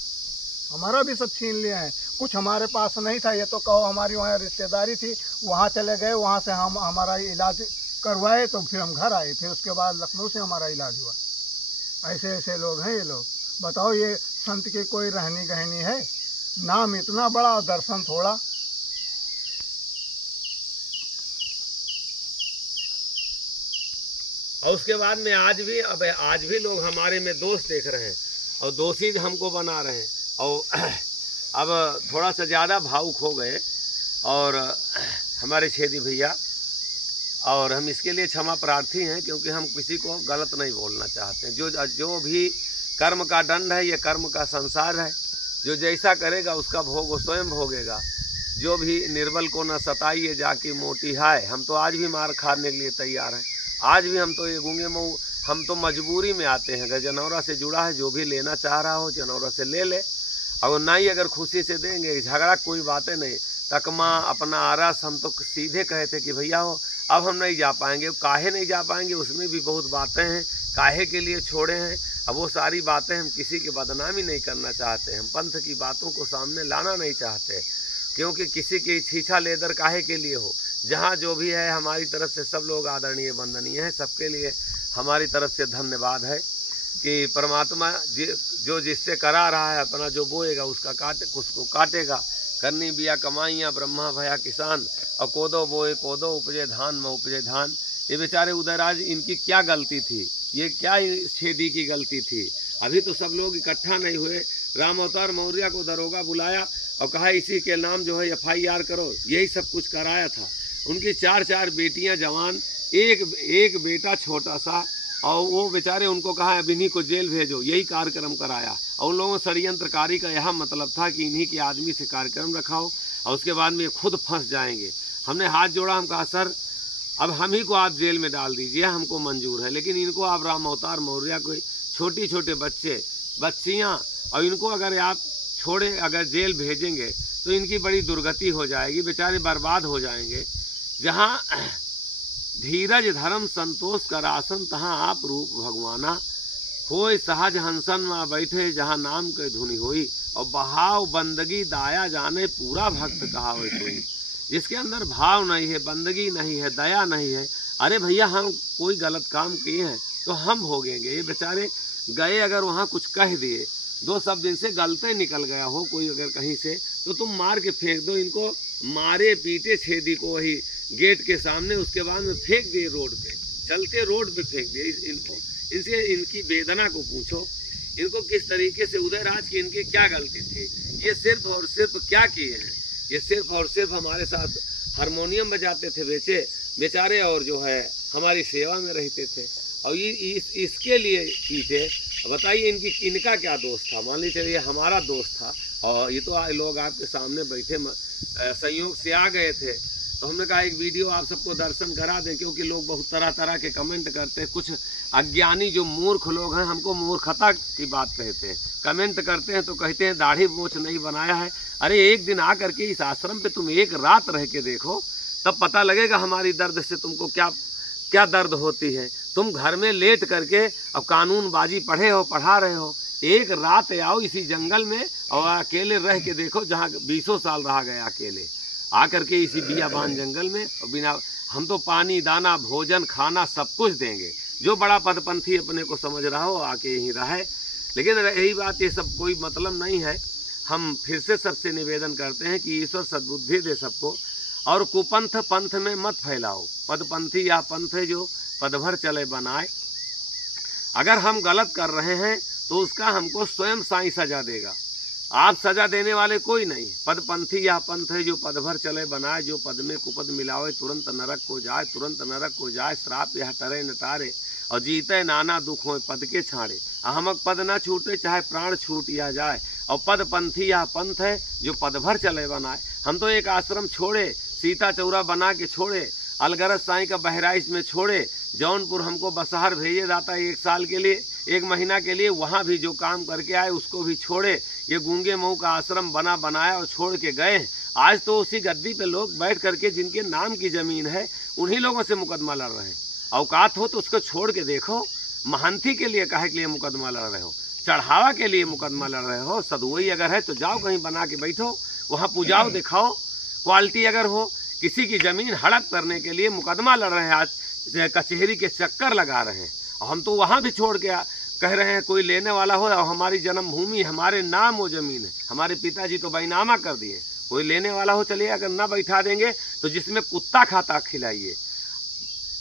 हमारा भी सब छीन लिए हैं। कुछ हमारे पास नहीं था। ये तो कहो हमारी वहाँ रिश्तेदारी थी, वहाँ चले गए, वहाँ से हम हमारा इलाज करवाए, तो फिर हम घर आए। फिर उसके बाद लखनऊ से हमारा इलाज हुआ। ऐसे ऐसे लोग हैं ये लोग। बताओ, ये संत की कोई रहनी गहनी है? नाम इतना बड़ा और दर्शन थोड़ा। और उसके बाद में आज भी लोग हमारे में दोष देख रहे हैं और दोषी हमको बना रहे हैं। और अब थोड़ा सा ज़्यादा भावुक हो गए और हमारे छेदी भैया, और हम इसके लिए क्षमा प्रार्थी हैं, क्योंकि हम किसी को गलत नहीं बोलना चाहते हैं। जो भी कर्म का दंड है, ये कर्म का संसार है। जो जैसा करेगा उसका भोग वो स्वयं भोगेगा। जो भी निर्बल को न सताइए जाकी मोटी हाय। हम तो आज भी मार खाने के लिए तैयार हैं। आज भी हम तो ये गूंगे मुँह, हम तो मजबूरी में आते हैं। अगर जनौरा से जुड़ा है, जो भी लेना चाह रहा हो जनौरा से ले ले, और नहीं अगर खुशी से देंगे, झगड़ा कोई बातें नहीं। तकमा अपना आरस हम तो सीधे कहते कि भैया हो अब हम नहीं जा पाएंगे। काहे नहीं जा पाएंगे, उसमें भी बहुत बातें हैं, काहे के लिए छोड़े हैं। अब वो सारी बातें हम किसी की बदनामी नहीं करना चाहते, हम पंथ की बातों को सामने लाना नहीं चाहते, क्योंकि किसी की छीछा लेदर काहे के लिए हो। जहाँ जो भी है हमारी तरफ से सब लोग आदरणीय वंदनीय हैं, सबके लिए हमारी तरफ से धन्यवाद है कि परमात्मा जो जिससे करा रहा है अपना जो बोएगा उसको काटेगा। करनी बिया कमाइयाँ ब्रह्मा भया किसान, और कोदो बोए कोदो उपजे धान में उपजे धान। ये बेचारे उदयराज, इनकी क्या गलती थी, ये क्या छेदी की गलती थी। अभी तो सब लोग इकट्ठा नहीं हुए, राम अवतार मौर्य को दरोगा बुलाया और कहा इसी के नाम जो है FIR करो, यही सब कुछ कराया था। उनकी 4 बेटियां जवान, एक बेटा छोटा सा, और वो बेचारे उनको कहा अब इन्हीं को जेल भेजो, यही कार्यक्रम कराया। और उन लोगों षड्यंत्रकारी का यह मतलब था कि इन्हीं के आदमी से कार्यक्रम रखाओ और उसके बाद में ये खुद फंस जाएंगे। हमने हाथ जोड़ा, हम कहा सर अब हम ही को आप जेल में डाल दीजिए, हमको मंजूर है, लेकिन इनको आप राम अवतार मौर्य को, छोटे बच्चे बच्चियाँ, और इनको अगर आप छोड़े, अगर जेल भेजेंगे तो इनकी बड़ी दुर्गति हो जाएगी, बेचारे बर्बाद हो जाएंगे। जहाँ धीरज धर्म संतोष कर आसन, तहाँ आप रूप भगवाना। होय सहज हंसन में बैठे, जहाँ नाम के धुनि होई, और बहाव बंदगी दाया जाने, पूरा भक्त कहा हो सोई। जिसके अंदर भाव नहीं है, बंदगी नहीं है, दया नहीं है, अरे भैया हम कोई गलत काम किए हैं तो हम भोगेंगे। ये बेचारे गए, अगर वहाँ कुछ कह दिए, 2 शब्द इनसे गलते निकल गया हो कोई अगर कहीं से, तो तुम मार के फेंक दो इनको। मारे पीटे छेदी को वही गेट के सामने, उसके बाद में फेंक दिए रोड पे, चलते रोड पे फेंक दिए इनको। इनसे इनकी वेदना को पूछो, इनको किस तरीके से, उदयराज की इनकी क्या गलती थी। ये सिर्फ और सिर्फ क्या किए हैं, ये सिर्फ और सिर्फ हमारे साथ हारमोनियम बजाते थे बेचारे, और जो है हमारी सेवा में रहते थे, और इसके लिए पीछे बताइए इनका क्या दोष था। मान लीजिए चलिए हमारा दोष था, और ये तो लोग आपके सामने बैठे संयोग से आ गए थे, तो हमने कहा एक वीडियो आप सबको दर्शन करा दें, क्योंकि लोग बहुत तरह के कमेंट करते हैं। कुछ अज्ञानी जो मूर्ख लोग हैं, हमको मूर्खता की बात कहते हैं, कमेंट करते हैं तो कहते हैं दाढ़ी मूछ नहीं बनाया है। अरे एक दिन आ करके इस आश्रम पे तुम एक रात रह के देखो, तब पता लगेगा हमारी दर्द से तुमको क्या दर्द होती है। तुम घर में लेट करके अब कानूनबाजी पढ़ा रहे हो, एक रात आओ इसी जंगल में और अकेले रह के देखो, जहाँ 20 साल रहा गया अकेले आकर के इसी बियाबान जंगल में, और बिना, हम तो पानी दाना भोजन खाना सब कुछ देंगे। जो बड़ा पदपंथी अपने को समझ रहा हो आके यहीं रहे, लेकिन यही बात, ये सब कोई मतलब नहीं है। हम फिर से सबसे निवेदन करते हैं कि ईश्वर सद्बुद्धि दे सबको, और कुपंथ पंथ में मत फैलाओ। पदपंथी या पंथ है जो पद भर चले बनाए। अगर हम गलत कर रहे हैं तो उसका हमको स्वयं साईं सजा देगा, आप सजा देने वाले कोई नहीं। पदपंथी या पंथ है जो पद भर चले बनाए, जो पद में कुपद मिलावे तुरंत नरक को जाए, तुरंत नरक को जाए। श्राप यह टरे न टारे, और जीते नाना दुख हो पद के छाड़े। अहमक पद न छूटे, चाहे प्राण छूट या जाए। और पदपंथी या पंथ है जो पद भर चले बनाए। हम तो एक आश्रम छोड़े, सीता चौरा बना के छोड़े, अलगरज साईं का बहराइच में छोड़े, जौनपुर हमको बसहर भेजे जाता है 1 साल के लिए, 1 महीना के लिए, वहाँ भी जो काम करके आए उसको भी छोड़े। ये गूंगे मऊ का आश्रम बनाया और छोड़ के गए। आज तो उसी गद्दी पे लोग बैठ करके जिनके नाम की ज़मीन है उन्हीं लोगों से मुकदमा लड़ रहे हैं। औकात हो तो उसको छोड़ के देखो, महंती के लिए काहे के लिए मुकदमा लड़ रहे हो, चढ़ावा के लिए मुकदमा लड़ रहे हो। सदुवई अगर है तो जाओ कहीं बना के बैठो, वहाँ पूजाओ दिखाओ। क्वालिटी अगर हो, किसी की ज़मीन हड़प करने के लिए मुकदमा लड़ रहे हैं, आज कचहरी के चक्कर लगा रहे हैं। और हम तो वहाँ भी छोड़ के कह रहे हैं कोई लेने वाला हो, और हमारी जन्मभूमि हमारे नाम वो ज़मीन है, हमारे पिताजी तो बैनामा कर दिए, कोई लेने वाला हो चलिए, अगर ना बैठा देंगे तो जिसमें कुत्ता खाता खिलाइए।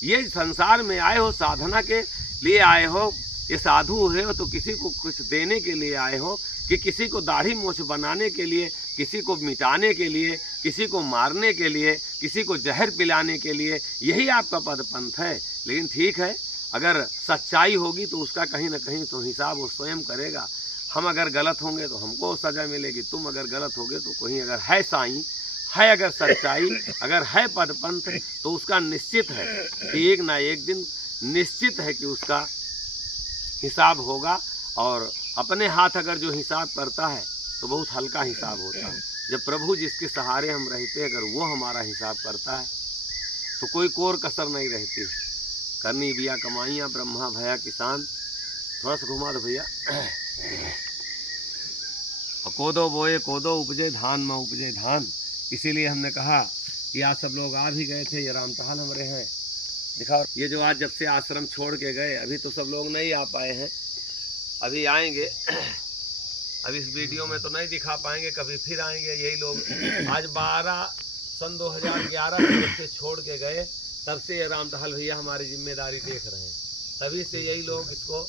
ये संसार में आए हो, साधना के लिए आए हो, ये साधु है तो किसी को कुछ देने के लिए आए हो, कि किसी को दाढ़ी मूछ बनाने के लिए, किसी को मिटाने के लिए, किसी को मारने के लिए, किसी को जहर पिलाने के लिए, यही आपका पदपंथ है। लेकिन ठीक है, अगर सच्चाई होगी तो उसका कहीं ना कहीं तो हिसाब वो स्वयं करेगा। हम अगर गलत होंगे तो हमको सज़ा मिलेगी, तुम अगर गलत होगे तो कहीं अगर है साईं, है अगर सच्चाई, अगर है पदपंथ, तो उसका निश्चित है कि एक ना एक दिन निश्चित है कि उसका हिसाब होगा। और अपने हाथ अगर जो हिसाब करता है तो बहुत हल्का हिसाब होता है। जब प्रभु जिसके सहारे हम रहते हैं, अगर वो हमारा हिसाब करता है तो कोई कोर कसर नहीं रहती। करनी बिया कमाइयाँ ब्रह्मा भया किसान। थोड़ा सा घुमा दो भैया। कोदो बोए कोदो उपजे धान में उपजे धान। इसीलिए हमने कहा कि आज सब लोग आ भी गए थे, ये रामतहाल हमारे हैं। दिखाओ, ये जो आज जब से आश्रम छोड़ के गए, अभी तो सब लोग नहीं आ पाए हैं, अभी आएंगे। अब इस वीडियो में तो नहीं दिखा पाएंगे, कभी फिर आएंगे यही लोग। आज सन 2011 में जब से छोड़ के गए, तब से ये रामतहाल भैया हमारी जिम्मेदारी देख रहे हैं। तभी से यही लोग इसको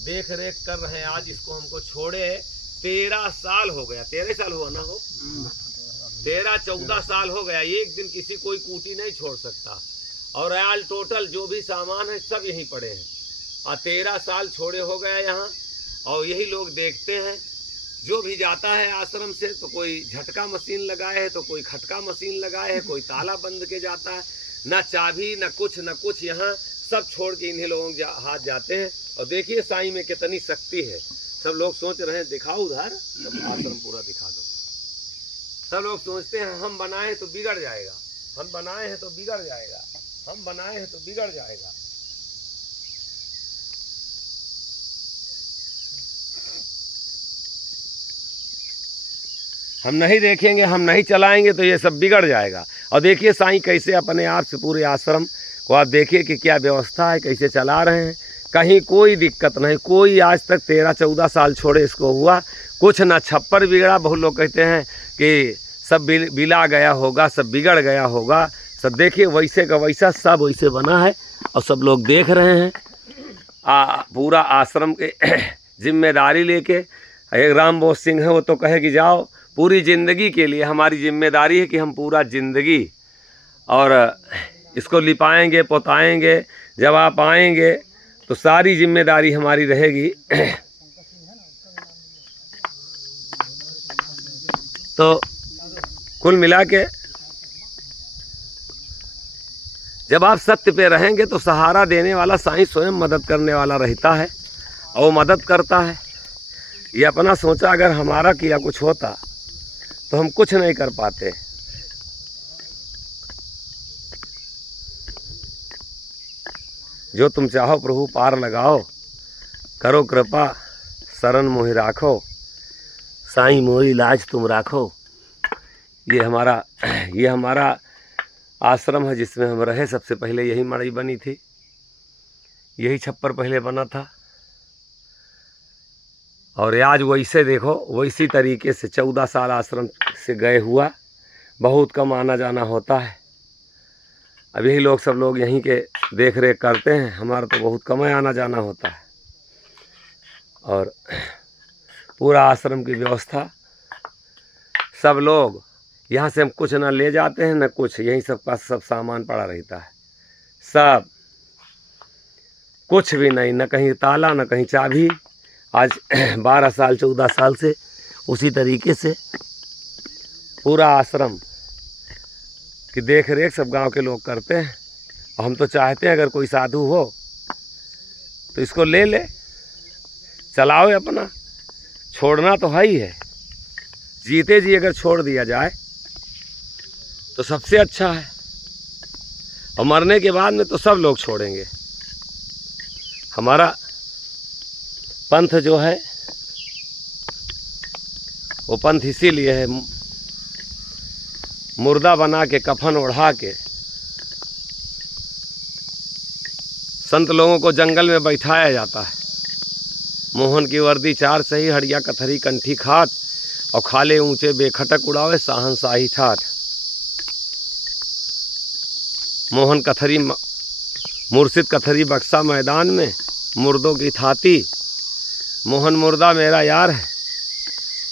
देख रेख कर रहे हैं। आज इसको हमको छोड़े 13 साल हो गया। 13 साल हुआ ना हो, 13-14 साल हो गया। एक दिन किसी कोई कूटी नहीं छोड़ सकता। और आल टोटल जो भी सामान है सब यहीं पड़े हैं। और 13 साल छोड़े हो गया यहाँ, और यही लोग देखते हैं। जो भी जाता है आश्रम से तो कोई झटका मशीन लगाए है, तो कोई खटका मशीन लगाए है, कोई ताला बंद के जाता है। न चाबी न कुछ यहाँ सब छोड़ के इन्हीं लोगों के हाथ जाते हैं। और देखिए साईं में कितनी शक्ति है। सब लोग सोच रहे हैं, दिखाओ उधर, आश्रम पूरा दिखा दो। सब लोग सोचते हैं हम बनाए तो बिगड़ जाएगा, हम बनाए हैं तो बिगड़ जाएगा, हम बनाए हैं तो बिगड़ जाएगा। हम नहीं देखेंगे, हम नहीं चलाएंगे तो ये सब बिगड़ जाएगा। और देखिए साईं कैसे अपने आप से पूरे आश्रम को आप देखिए कि क्या व्यवस्था है, कैसे चला रहे हैं। कहीं कोई दिक्कत नहीं। कोई आज तक 13-14 साल छोड़े इसको हुआ कुछ ना छप्पर बिगड़ा। बहुत लोग कहते हैं कि सब बिला गया होगा, सब बिगड़ गया होगा। सब देखिए वैसे का वैसा सब वैसे बना है। और सब लोग देख रहे हैं। पूरा आश्रम के जिम्मेदारी लेके एक राम बोस सिंह है, वो तो कहे कि जाओ पूरी ज़िंदगी के लिए हमारी जिम्मेदारी है कि हम पूरा ज़िंदगी और इसको लिपाएंगे पोताएंगे। जब आप आएंगे तो सारी जिम्मेदारी हमारी रहेगी। तो कुल मिला के जब आप सत्य पे रहेंगे तो सहारा देने वाला साईं स्वयं मदद करने वाला रहता है, और वो मदद करता है। ये अपना सोचा अगर हमारा किया कुछ होता तो हम कुछ नहीं कर पाते। जो तुम चाहो प्रभु पार लगाओ, करो कृपा शरण मोहि राखो, साईं मोरी लाज तुम राखो। ये हमारा आश्रम है जिसमें हम रहे। सबसे पहले यही मड़ई बनी थी, यही छप्पर पहले बना था। और आज वैसे देखो वैसी तरीके से 14 साल आश्रम से गए हुआ, बहुत कम आना जाना होता है। अब यही लोग सब लोग यहीं के देख रेख करते हैं। हमारा तो बहुत कम आना जाना होता है। और पूरा आश्रम की व्यवस्था सब लोग यहाँ से हम कुछ ना ले जाते हैं न कुछ, यहीं सब का सब सामान पड़ा रहता है। सब कुछ भी नहीं, न कहीं ताला न कहीं चाबी। आज 12 साल 14 साल से उसी तरीके से पूरा आश्रम की देख रेख सब गांव के लोग करते हैं। और हम तो चाहते हैं अगर कोई साधु हो तो इसको ले ले, चलाओ अपना, छोड़ना तो है ही है। जीते जी अगर छोड़ दिया जाए तो सबसे अच्छा है, और मरने के बाद में तो सब लोग छोड़ेंगे। हमारा पंथ जो है वो पंथ इसीलिए है, मुर्दा बना के कफन ओढ़ा के संत लोगों को जंगल में बैठाया जाता है। मोहन की वर्दी 4 सही, हड़िया कथरी कंठी खाट, और खाले ऊंचे बेखटक उड़ावे शाहनशाही ठाठ। मोहन कथरी मुर्शिद कथरी बक्सा मैदान में, मुर्दों की थाती। मोहन मुर्दा मेरा यार है,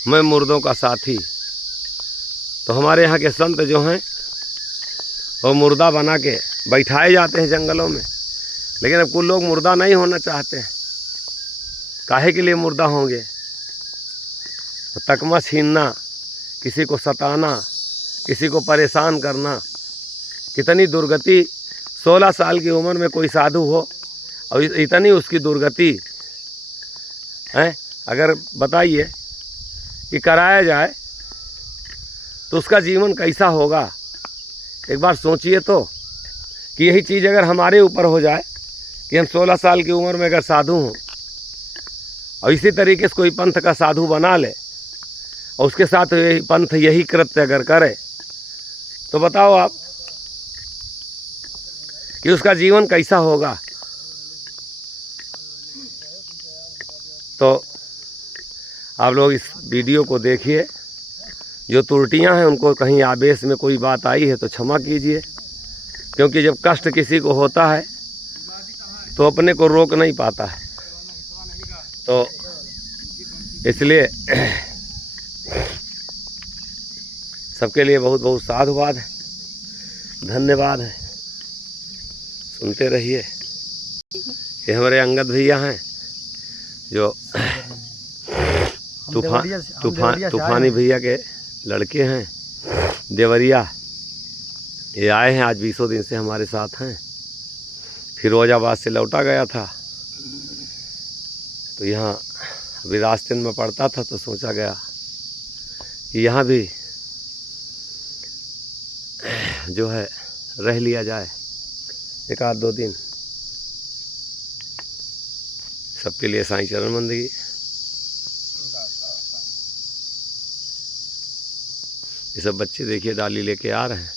मैं मुर्दों का साथी। तो हमारे यहाँ के संत जो हैं वो मुर्दा बना के बैठाए जाते हैं जंगलों में। लेकिन अब कुछ लोग मुर्दा नहीं होना चाहते हैं। काहे के लिए मुर्दा होंगे? तो तकमा छीनना, किसी को सताना, किसी को परेशान करना, कितनी दुर्गति। 16 साल की उम्र में कोई साधु हो और इतनी उसकी दुर्गति है। अगर बताइए कि कराया जाए तो उसका जीवन कैसा होगा, एक बार सोचिए तो। कि यही चीज़ अगर हमारे ऊपर हो जाए कि हम 16 साल की उम्र में अगर साधु हों और इसी तरीके से कोई पंथ का साधु बना ले और उसके साथ यही पंथ यही कृत्य अगर करे, तो बताओ आप कि उसका जीवन कैसा होगा। तो आप लोग इस वीडियो को देखिए, जो त्रुटियां हैं उनको कहीं आवेश में कोई बात आई है तो क्षमा कीजिए, क्योंकि जब कष्ट किसी को होता है तो अपने को रोक नहीं पाता है। तो इसलिए सबके लिए बहुत बहुत साधुवाद है, धन्यवाद है। सुनते रहिए। ये हमारे अंगद भैया हैं जो तूफानी भैया के लड़के हैं, देवरिया। ये आए हैं आज 20 दिन से हमारे साथ हैं। फिरोजाबाद से लौटा गया था तो यहाँ अभी रास्ते में पड़ता था तो सोचा गया कि यहाँ भी जो है रह लिया जाए 1-2 दिन। सबके लिए साईं चरण बंदगी। ये सब बच्चे देखिए डाली लेके आ रहे हैं।